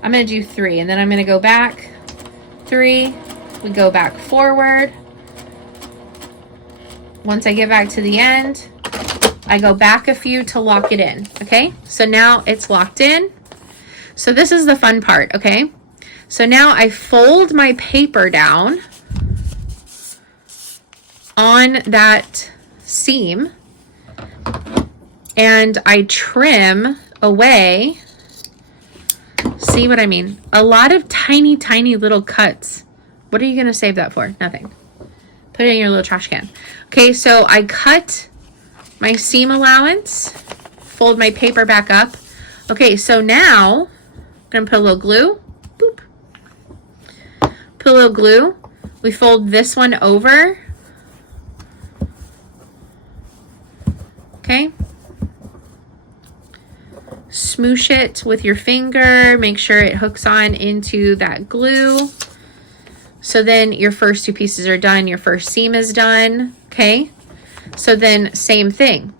I'm going to do 3, and then I'm going to go back 3. We go back forward. Once I get back to the end, I go back a few to lock it in. Okay. So now it's locked in. So this is the fun part. Okay. So now I fold my paper down on that seam and I trim away. See what I mean? A lot of tiny, tiny little cuts. What are you going to save that for? Nothing. Put it in your little trash can. Okay, so I cut my seam allowance, fold my paper back up. Okay, so now I'm going to put a little glue. Boop. Put a little glue. We fold this one over. Okay. Smoosh it with your finger. Make sure it hooks on into that glue. So then your first 2 pieces are done. Your first seam is done. Okay. So then same thing.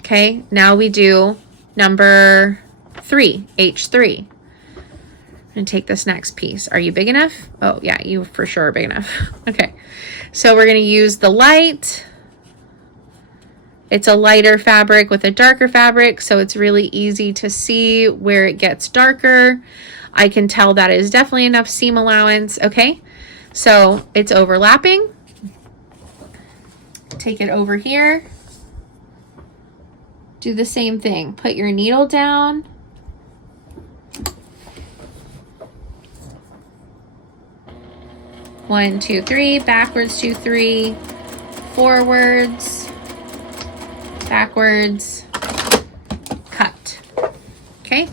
Okay. Now we do number 3, H3. I'm going to take this next piece. Are you big enough? Oh yeah, you for sure are big enough. Okay. So we're going to use the light. It's a lighter fabric with a darker fabric, so it's really easy to see where it gets darker. I can tell that is definitely enough seam allowance. Okay, so it's overlapping. Take it over here. Do the same thing. Put your needle down. One, 2, 3, backwards 2, 3, forwards, backwards, cut. Okay,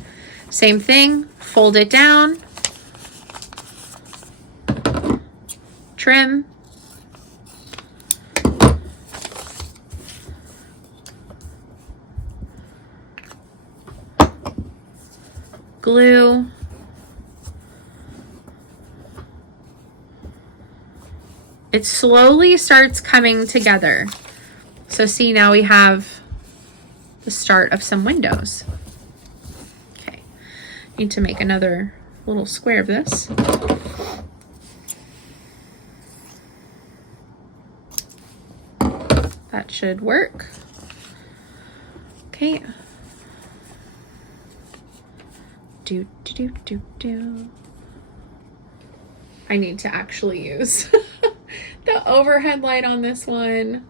same thing, fold it down, trim, glue, it slowly starts coming together. So see, now we have the start of some windows. Okay, need to make another little square of this. That should work. Okay. Do. I need to actually use the overhead light on this one.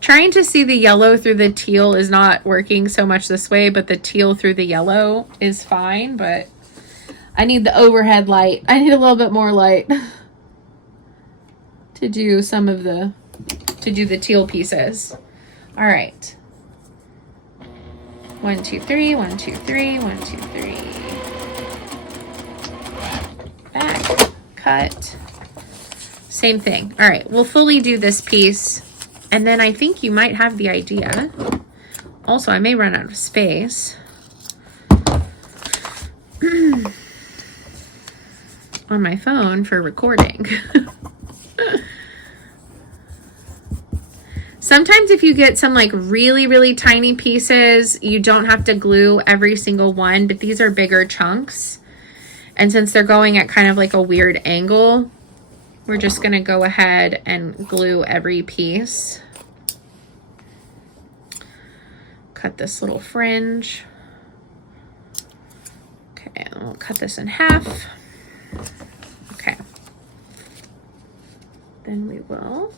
Trying to see the yellow through the teal is not working so much this way, but the teal through the yellow is fine, but I need the overhead light. I need a little bit more light to do some of the, the teal pieces. All right. 1, 2, 3, 1, 2, 3, 1, 2, 3. Back, cut. Same thing. All right, we'll fully do this piece. And then I think you might have the idea. Also, I may run out of space on my phone for recording. Sometimes if you get some like really, really tiny pieces, you don't have to glue every single one, but these are bigger chunks. And since they're going at kind of like a weird angle, we're just gonna go ahead and glue every piece. Cut this little fringe. Okay, and we'll cut this in half. Okay. Then we will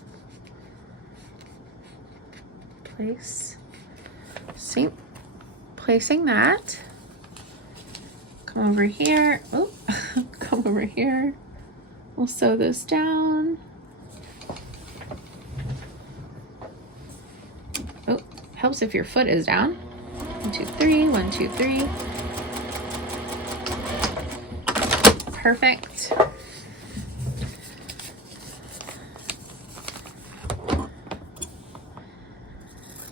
placing that. Come over here. Oh, come over here. We'll sew this down. Oh, helps if your foot is down. 1, 2, 3. 1, 2, 3. Perfect.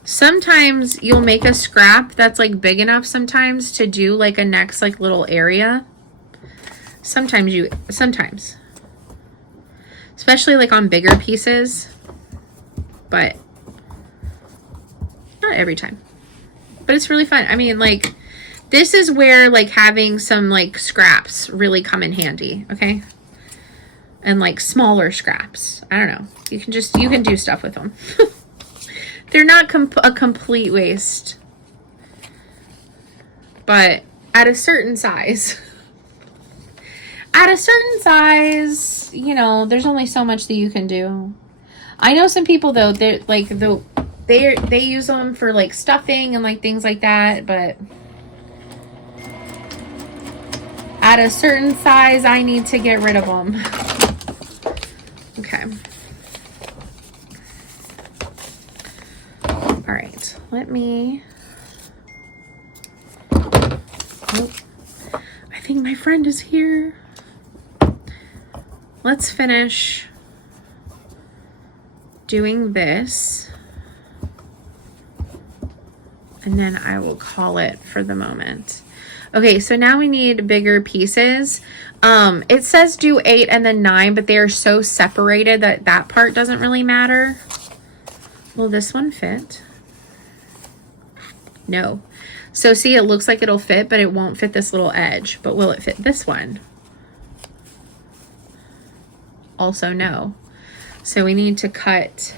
Sometimes you'll make a scrap that's like big enough sometimes to do like a next like little area. Sometimes, especially like on bigger pieces, but not every time. But it's really fun. I mean, like, this is where like having some like scraps really come in handy, okay? And like smaller scraps. I don't know. You can do stuff with them. They're not a complete waste, but at a certain size, you know, there's only so much that you can do. I know some people though, they're like they use them for like stuffing and like things like that, but at a certain size, I need to get rid of them. Okay. All right, let me, oh, I think my friend is here. Let's finish doing this, and then I will call it for the moment. Okay, so now we need bigger pieces. It says do 8 and then 9, but they are so separated that that part doesn't really matter. Will this one fit? No. So see, it looks like it'll fit, but it won't fit this little edge. But will it fit this one? Also no. So we need to cut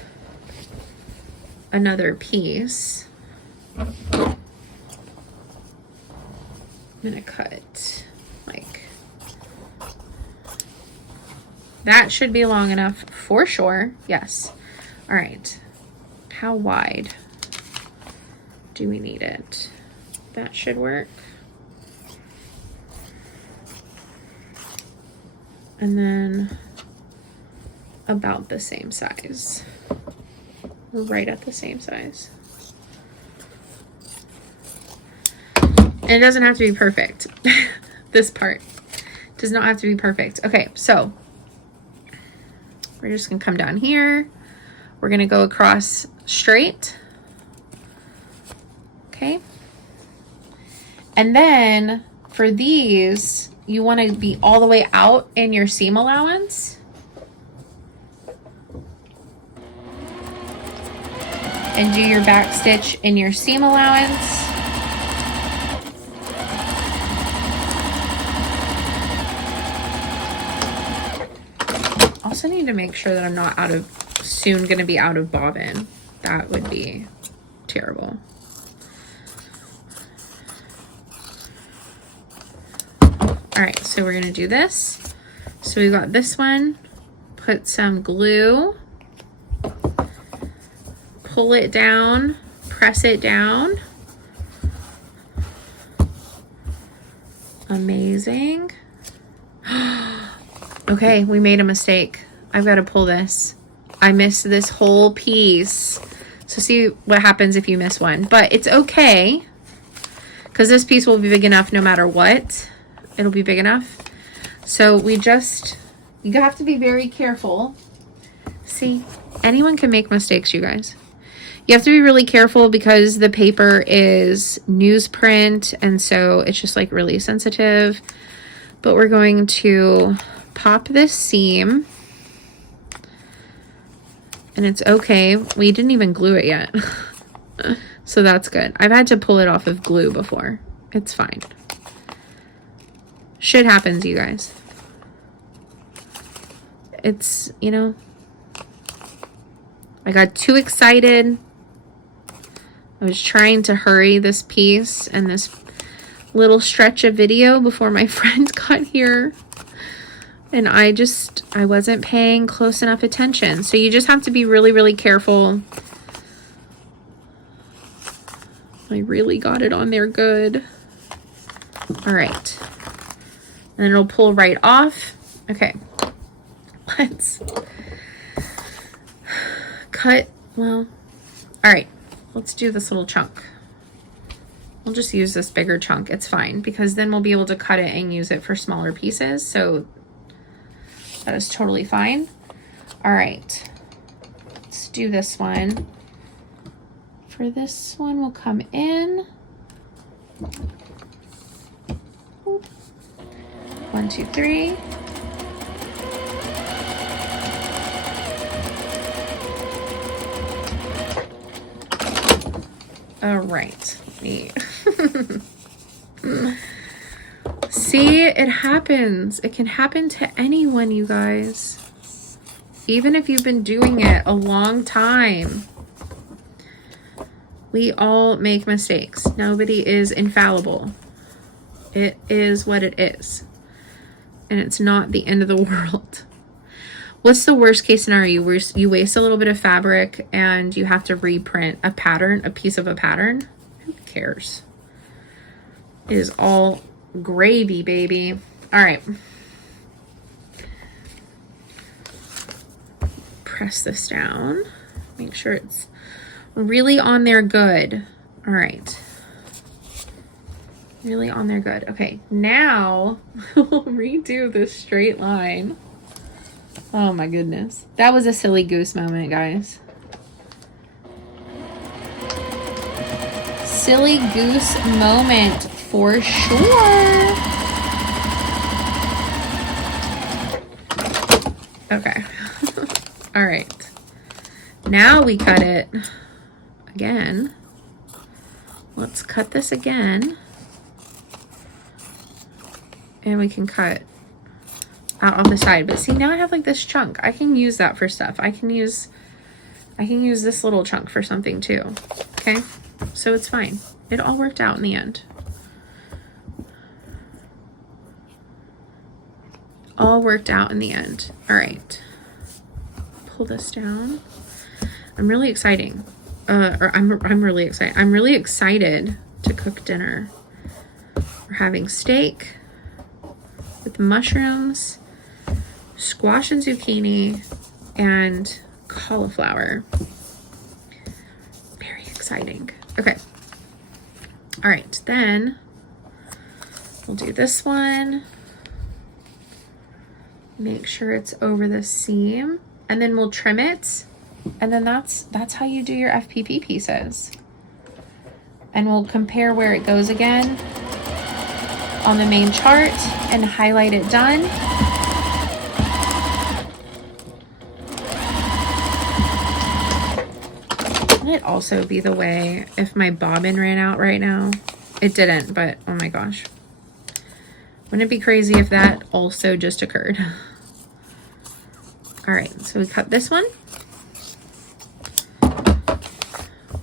another piece. I'm gonna cut like that. Should be long enough for sure. Yes. All right. How wide do we need it? That should work. And then about the same size. Right at the same size. And it doesn't have to be perfect. This part does not have to be perfect. Okay, so we're just gonna come down here. We're gonna go across straight. Okay. And then for these, you want to be all the way out in your seam allowance. And do your back stitch in your seam allowance. Also need to make sure that I'm not soon going to be out of bobbin. That would be terrible. All right, so we're gonna do this. So we've got this one, put some glue, pull it down, press it down. Amazing. Okay, we made a mistake. I've got to pull this. I missed this whole piece. So see what happens if you miss one, but it's okay because this piece will be big enough no matter what. It'll be big enough. So you have to be very careful. See, anyone can make mistakes, you guys. You have to be really careful because the paper is newsprint, and so it's just like really sensitive. But we're going to pop this seam And it's okay. We didn't even glue it yet. So that's good. I've had to pull it off of glue before. It's fine. Shit happens, you guys. It's, you know, I got too excited. I was trying to hurry this piece and this little stretch of video before my friend got here. And I wasn't paying close enough attention. So you just have to be really, really careful. I really got it on there good. All right. And it'll pull right off. Okay. Let's cut. Well, all right. Let's do this little chunk. We'll just use this bigger chunk. It's fine because then we'll be able to cut it and use it for smaller pieces. So that is totally fine. All right. Let's do this one. For this one, we'll come in. 1, 2, 3. All right. See, it happens. It can happen to anyone, you guys. Even if you've been doing it a long time. We all make mistakes. Nobody is infallible. It is what it is. And it's not the end of the world. What's the worst case scenario? Where you waste a little bit of fabric and you have to reprint a pattern, a piece of a pattern? Who cares? It is all gravy, baby. All right. Press this down. Make sure it's really on there good. All right. Really on there good. Okay, now we'll redo this straight line. Oh my goodness. That was a silly goose moment, guys. Silly goose moment for sure. Okay. All right. Now we cut it again. Let's cut this again. And we can cut out on the side. But see, now I have like this chunk. I can use that for stuff. I can use this little chunk for something too. Okay? So it's fine. It all worked out in the end. All worked out in the end. All right. Pull this down. I'm really excited. I'm really excited. I'm really excited to cook dinner. We're having steak with mushrooms, squash and zucchini, and cauliflower. Very exciting. Okay. All right, then we'll do this one. Make sure it's over the seam, and then we'll trim it. And then that's how you do your FPP pieces. And we'll compare where it goes again on the main chart and highlight it done. Wouldn't it also be the way if my bobbin ran out right now? It didn't, but oh my gosh. Wouldn't it be crazy if that also just occurred? All right, so we cut this one.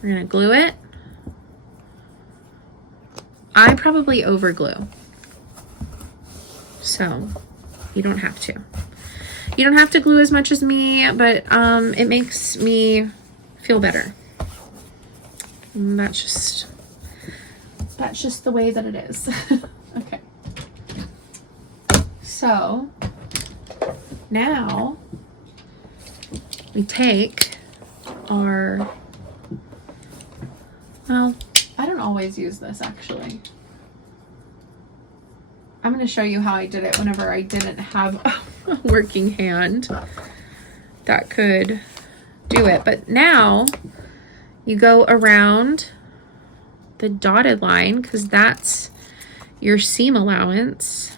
We're gonna glue it. I probably over glue. So you don't have to. You don't have to glue as much as me, but it makes me feel better. And that's just the way that it is. Okay. So now we take our, well, I don't always use this actually. I'm going to show you how I did it whenever I didn't have a working hand that could do it. But now you go around the dotted line because that's your seam allowance.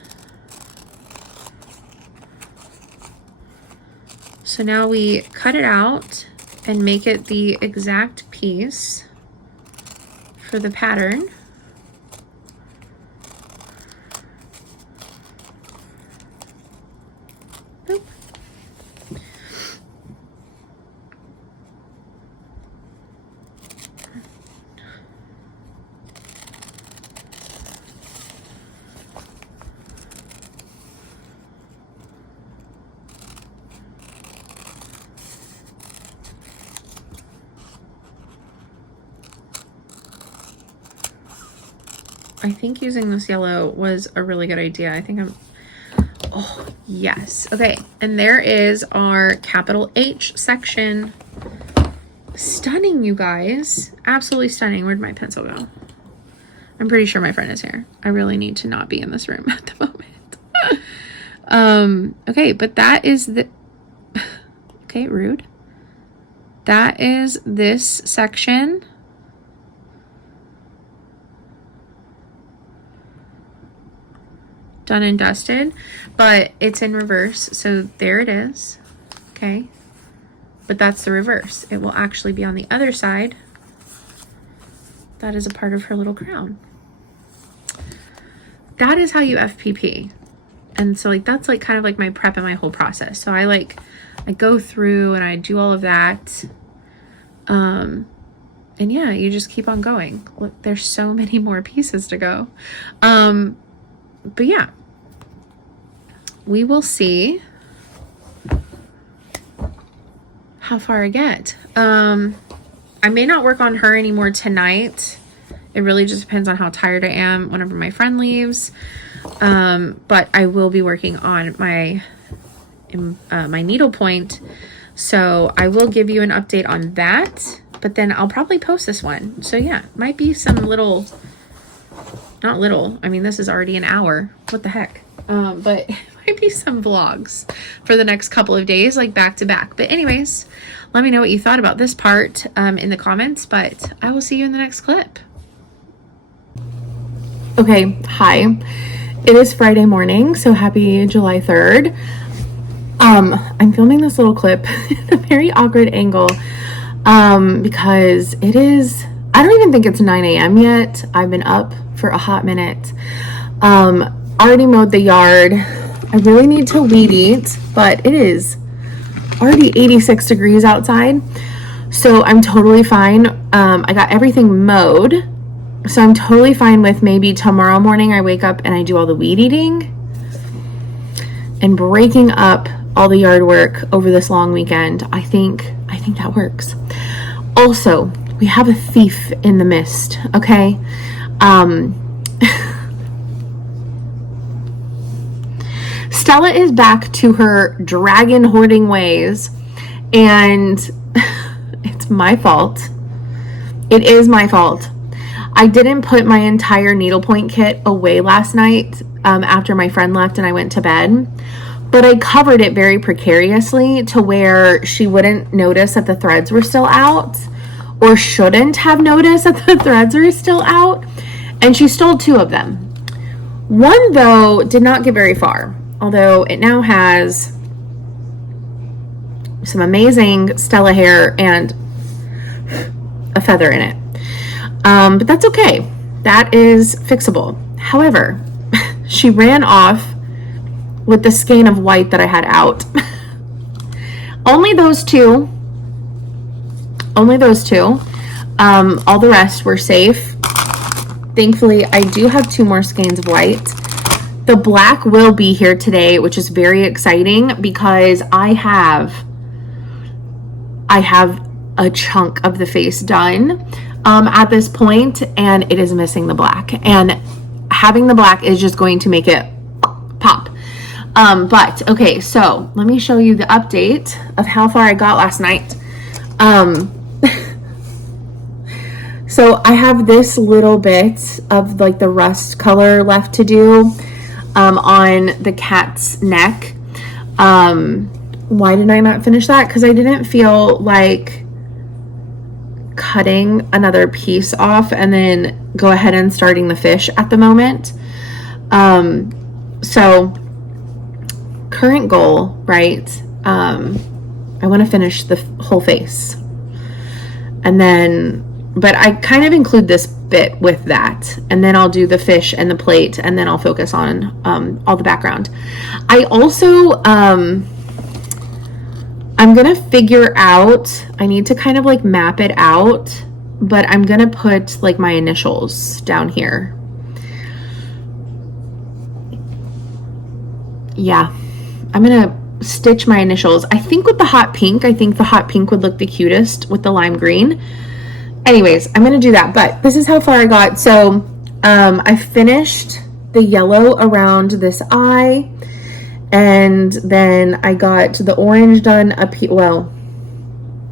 So now we cut it out and make it the exact piece for the pattern. Boop. I think using this yellow was a really good idea. I think oh, yes. Okay, and there is our capital H section. Stunning, you guys. Absolutely stunning. Where'd my pencil go? I'm pretty sure my friend is here. I really need to not be in this room at the moment. Okay, but that is the... Okay, rude. That is this section. Done and dusted, but it's in reverse, so there it is. Okay, but that's the reverse. It will actually be on the other side. That is a part of her little crown. That is how you FPP. And so like that's like kind of like my prep and my whole process. So I go through and I do all of that. And yeah, you just keep on going. Look, there's so many more pieces to go. But yeah, we will see how far I get. I may not work on her anymore tonight. It really just depends on how tired I am whenever my friend leaves. But I will be working on my needlepoint. So I will give you an update on that, but then I'll probably post this one. So yeah, might be some little, not little, I mean, this is already an hour. What the heck? But it might be some vlogs for the next couple of days, like back to back. But anyways, let me know what you thought about this part in the comments, but I will see you in the next clip. Okay, hi. It is Friday morning, so happy July 3rd. I'm filming this little clip at a very awkward angle because it is, I don't even think it's 9 a.m. yet. I've been up for a hot minute. Already mowed the yard. I really need to weed eat, but it is already 86 degrees outside. So I'm totally fine. I got everything mowed. So I'm totally fine with maybe tomorrow morning I wake up and I do all the weed eating and breaking up all the yard work over this long weekend. I think that works. Also, we have a thief in the mist, okay? Stella is back to her dragon hoarding ways, and it's my fault. It is my fault. I didn't put my entire needlepoint kit away last night after my friend left and I went to bed, but I covered it very precariously to where she wouldn't notice that the threads were still out, or shouldn't have noticed that the threads were still out, and she stole 2 of them. One, though, did not get very far, although it now has some amazing Stella hair and a feather in it. But that's okay. That is fixable. However, she ran off with the skein of white that I had out. Only those 2. Only those 2. All the rest were safe. Thankfully, I do have 2 more skeins of white. The black will be here today, which is very exciting because I have a chunk of the face done at this point, and it is missing the black, and having the black is just going to make it pop. But okay, so let me show you the update of how far I got last night. So I have this little bit of like the rust color left to do on the cat's neck. Why did I not finish that? Because I didn't feel like cutting another piece off and then go ahead and starting the fish at the moment. So current goal, right? I want to finish the whole face, And then, but I kind of include this bit with that, and then I'll do the fish and the plate, and then I'll focus on all the background. I also I'm gonna figure out, I need to kind of like map it out, but I'm gonna put like my initials down here. Yeah, I'm gonna stitch my initials. I think with the hot pink, I think the hot pink would look the cutest with the lime green. Anyways, I'm gonna do that, but this is how far I got. So I finished the yellow around this eye, and then I got the orange done up here. Well,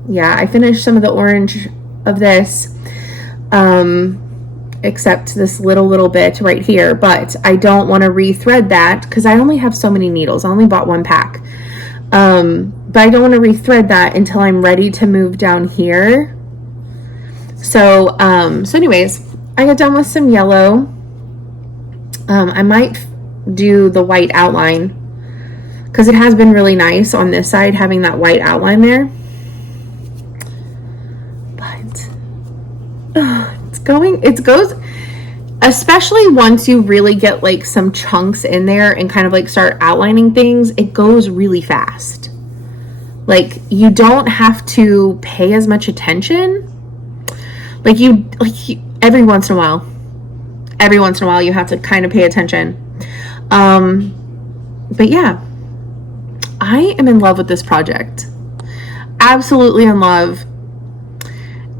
yeah, I finished some of the orange of this, except this little bit right here, but I don't want to rethread that because I only have so many needles. I only bought one pack. But I don't want to rethread that until I'm ready to move down here. So anyways, I got done with some yellow. I might do the white outline because it has been really nice on this side having that white outline there. But it goes, especially once you really get like some chunks in there and kind of like start outlining things, it goes really fast. Like you don't have to pay as much attention. Like every once in a while you have to kind of pay attention. But yeah, I am in love with this project. Absolutely in love.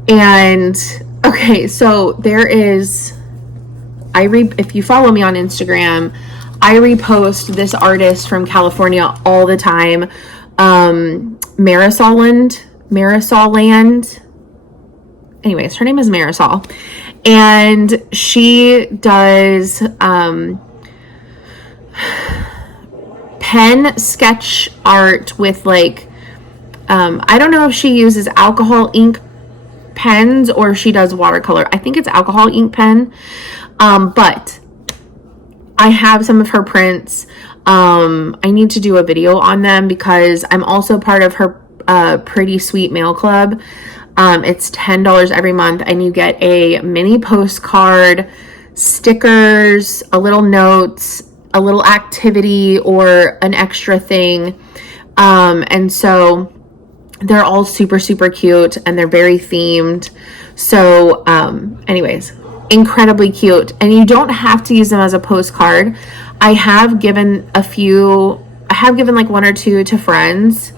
And okay, so there is, if you follow me on Instagram, I repost this artist from California all the time. Marisol Land. Anyways, her name is Marisol, and she does pen sketch art with like I don't know if she uses alcohol ink pens or she does watercolor. I think it's alcohol ink pen, but I have some of her prints. I need to do a video on them because I'm also part of her Pretty Sweet Mail Club. It's $10 every month, and you get a mini postcard, stickers, a little notes, a little activity, or an extra thing. And so they're all super cute, and they're very themed. So anyways, incredibly cute, and you don't have to use them as a postcard. I have given like one or two to friends,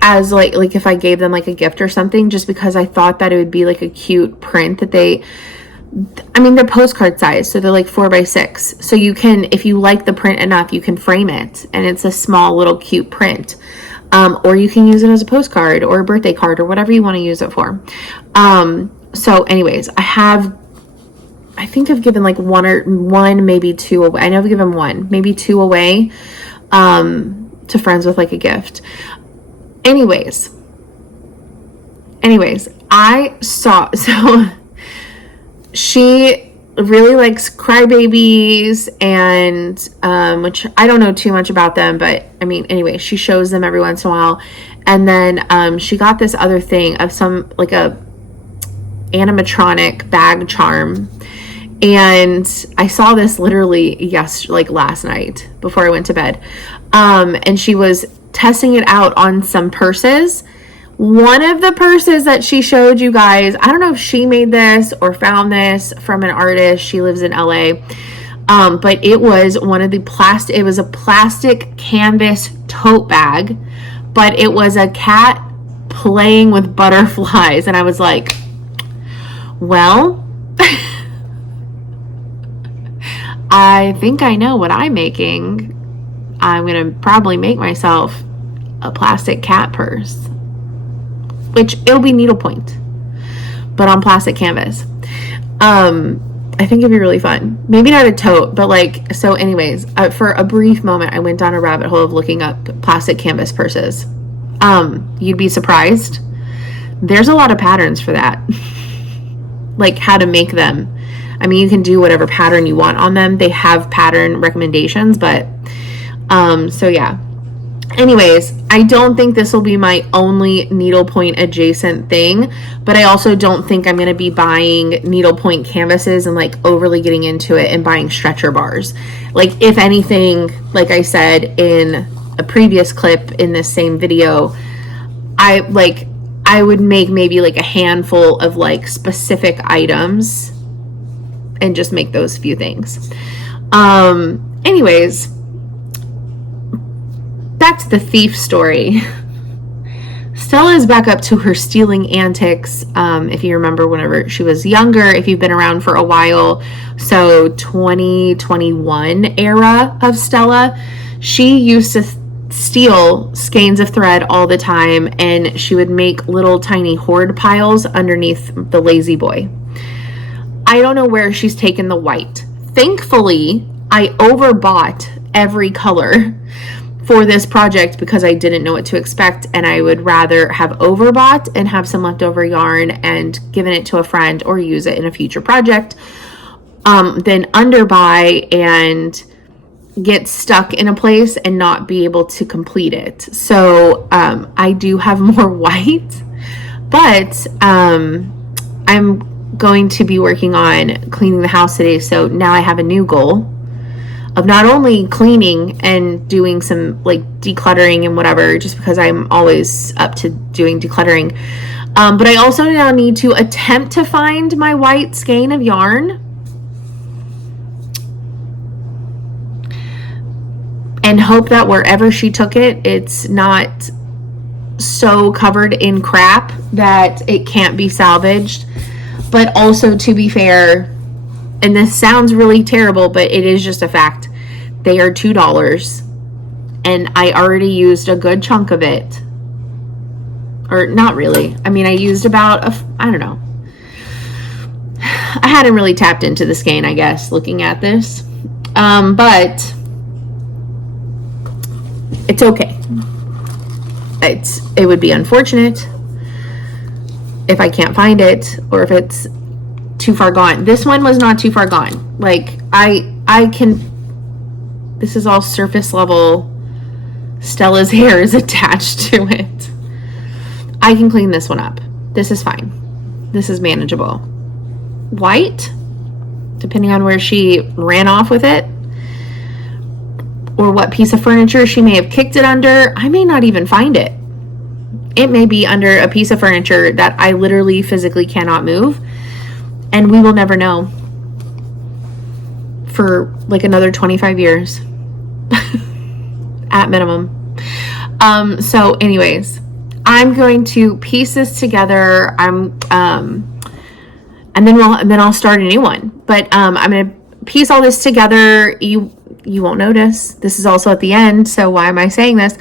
as like if I gave them like a gift or something, just because I thought that it would be like a cute print that they're postcard size, so they're like 4x6. So you can, if you like the print enough, you can frame it, and it's a small little cute print. Or you can use it as a postcard or a birthday card or whatever you want to use it for. So anyways, I think I've given like one, maybe two away. I know I've given one, maybe two away, to friends with like a gift. Anyways, I saw, so she really likes crybabies, and which I don't know too much about them, but I mean, anyway, she shows them every once in a while. And then she got this other thing of some like a animatronic bag charm, and I saw this literally last night before I went to bed, and she was testing it out on some purses. One of the purses that she showed you guys, I don't know if she made this or found this from an artist. She lives in LA. But it was it was a plastic canvas tote bag, but it was a cat playing with butterflies. And I was like, well, I think I know what I'm making. I'm going to probably make myself a plastic cat purse, which it'll be needlepoint, but on plastic canvas. I think it'd be really fun. Maybe not a tote, but like, so anyways, for a brief moment, I went down a rabbit hole of looking up plastic canvas purses. You'd be surprised. There's a lot of patterns for that. Like how to make them. I mean, you can do whatever pattern you want on them. They have pattern recommendations, but, so yeah. Anyways, I don't think this will be my only needlepoint adjacent thing, but I also don't think I'm going to be buying needlepoint canvases and like overly getting into it and buying stretcher bars. Like, if anything, like I said in a previous clip in this same video, I would make maybe like a handful of like specific items and just make those few things. Anyways, back to the thief story. Stella is back up to her stealing antics. If you remember, whenever she was younger, if you've been around for a while, so 2021 era of Stella, she used to steal skeins of thread all the time, and she would make little tiny hoard piles underneath the lazy boy. I don't know where she's taken the white. Thankfully, I overbought every color for this project because I didn't know what to expect, and I would rather have overbought and have some leftover yarn and given it to a friend or use it in a future project than underbuy and get stuck in a place and not be able to complete it. So I do have more white, but I'm going to be working on cleaning the house today. So now I have a new goal of not only cleaning and doing some like decluttering and whatever, just because I'm always up to doing decluttering, but I also now need to attempt to find my white skein of yarn and hope that wherever she took it, it's not so covered in crap that it can't be salvaged. But also, to be fair, and this sounds really terrible, but it is just a fact, they are $2, and I already used a good chunk of it. Or not really. I mean, I used about I don't know. I hadn't really tapped into the skein, I guess, looking at this. But it's okay. It would be unfortunate if I can't find it, or if it's too far gone. This one was not too far gone. Like, I can, this is all surface level. Stella's hair is attached to it. I can clean this one up. This is fine. This is manageable. White, depending on where she ran off with it, or what piece of furniture she may have kicked it under, I may not even find it. It may be under a piece of furniture that I literally physically cannot move, and we will never know for like another 25 years at minimum. So anyways, I'm going to piece this together. And then I'll start a new one. But I'm going to piece all this together. You won't notice. This is also at the end, so why am I saying this?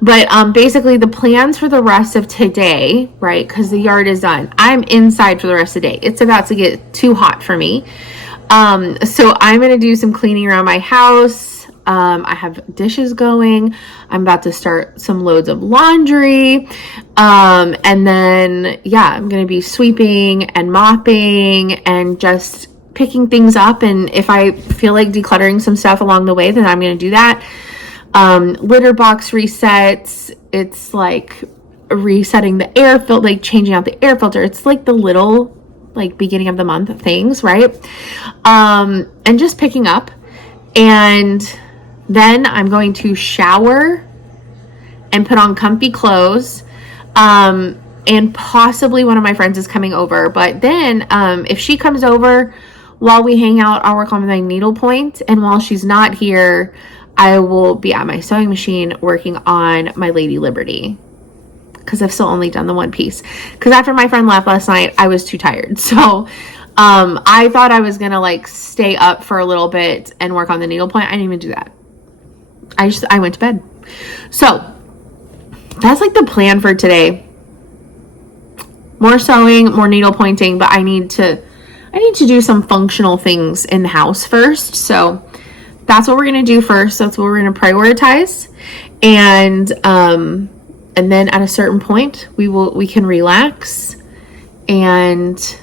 But basically the plans for the rest of today, right, because the yard is done. I'm inside for the rest of the day. It's about to get too hot for me. So I'm going to do some cleaning around my house. I have dishes going. I'm about to start some loads of laundry. And then, yeah, I'm going to be sweeping and mopping and just picking things up. And if I feel like decluttering some stuff along the way, then I'm going to do that. Litter box resets. It's like resetting the air filter, like changing out the air filter. It's like the little, like, beginning of the month things, right? And just picking up. And then I'm going to shower and put on comfy clothes. And possibly one of my friends is coming over. But then if she comes over while we hang out, I'll work on my needlepoint. And while she's not here, I will be at my sewing machine working on my Lady Liberty, because I've still only done the one piece. Because after my friend left last night, I was too tired. So I thought I was going to like stay up for a little bit and work on the needlepoint. I didn't even do that. I went to bed. So that's like the plan for today. More sewing, more needle pointing, but I need to do some functional things in the house first. So that's what we're going to do first. That's what we're going to prioritize. And then at a certain point, we can relax and,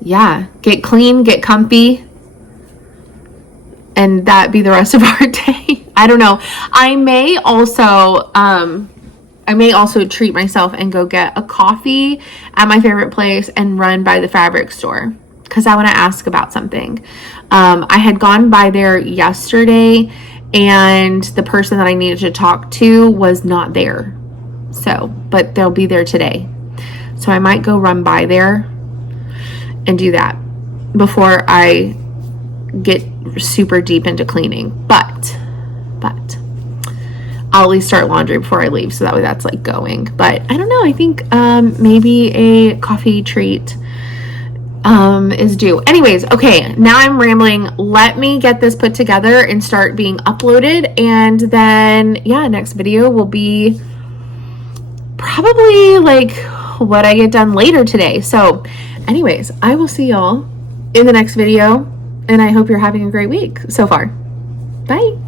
yeah, get clean, get comfy, and that be the rest of our day. I don't know. I may also treat myself and go get a coffee at my favorite place and run by the fabric store because I want to ask about something. I had gone by there yesterday and the person that I needed to talk to was not there. So, but they'll be there today. So I might go run by there and do that before I get super deep into cleaning. But I'll at least start laundry before I leave, so that way that's like going. But I don't know, I think maybe a coffee treat is due. Anyways, okay, now I'm rambling. Let me get this put together and start being uploaded, and then yeah, next video will be probably like what I get done later today. So anyways, I will see y'all in the next video, and I hope you're having a great week so far. Bye.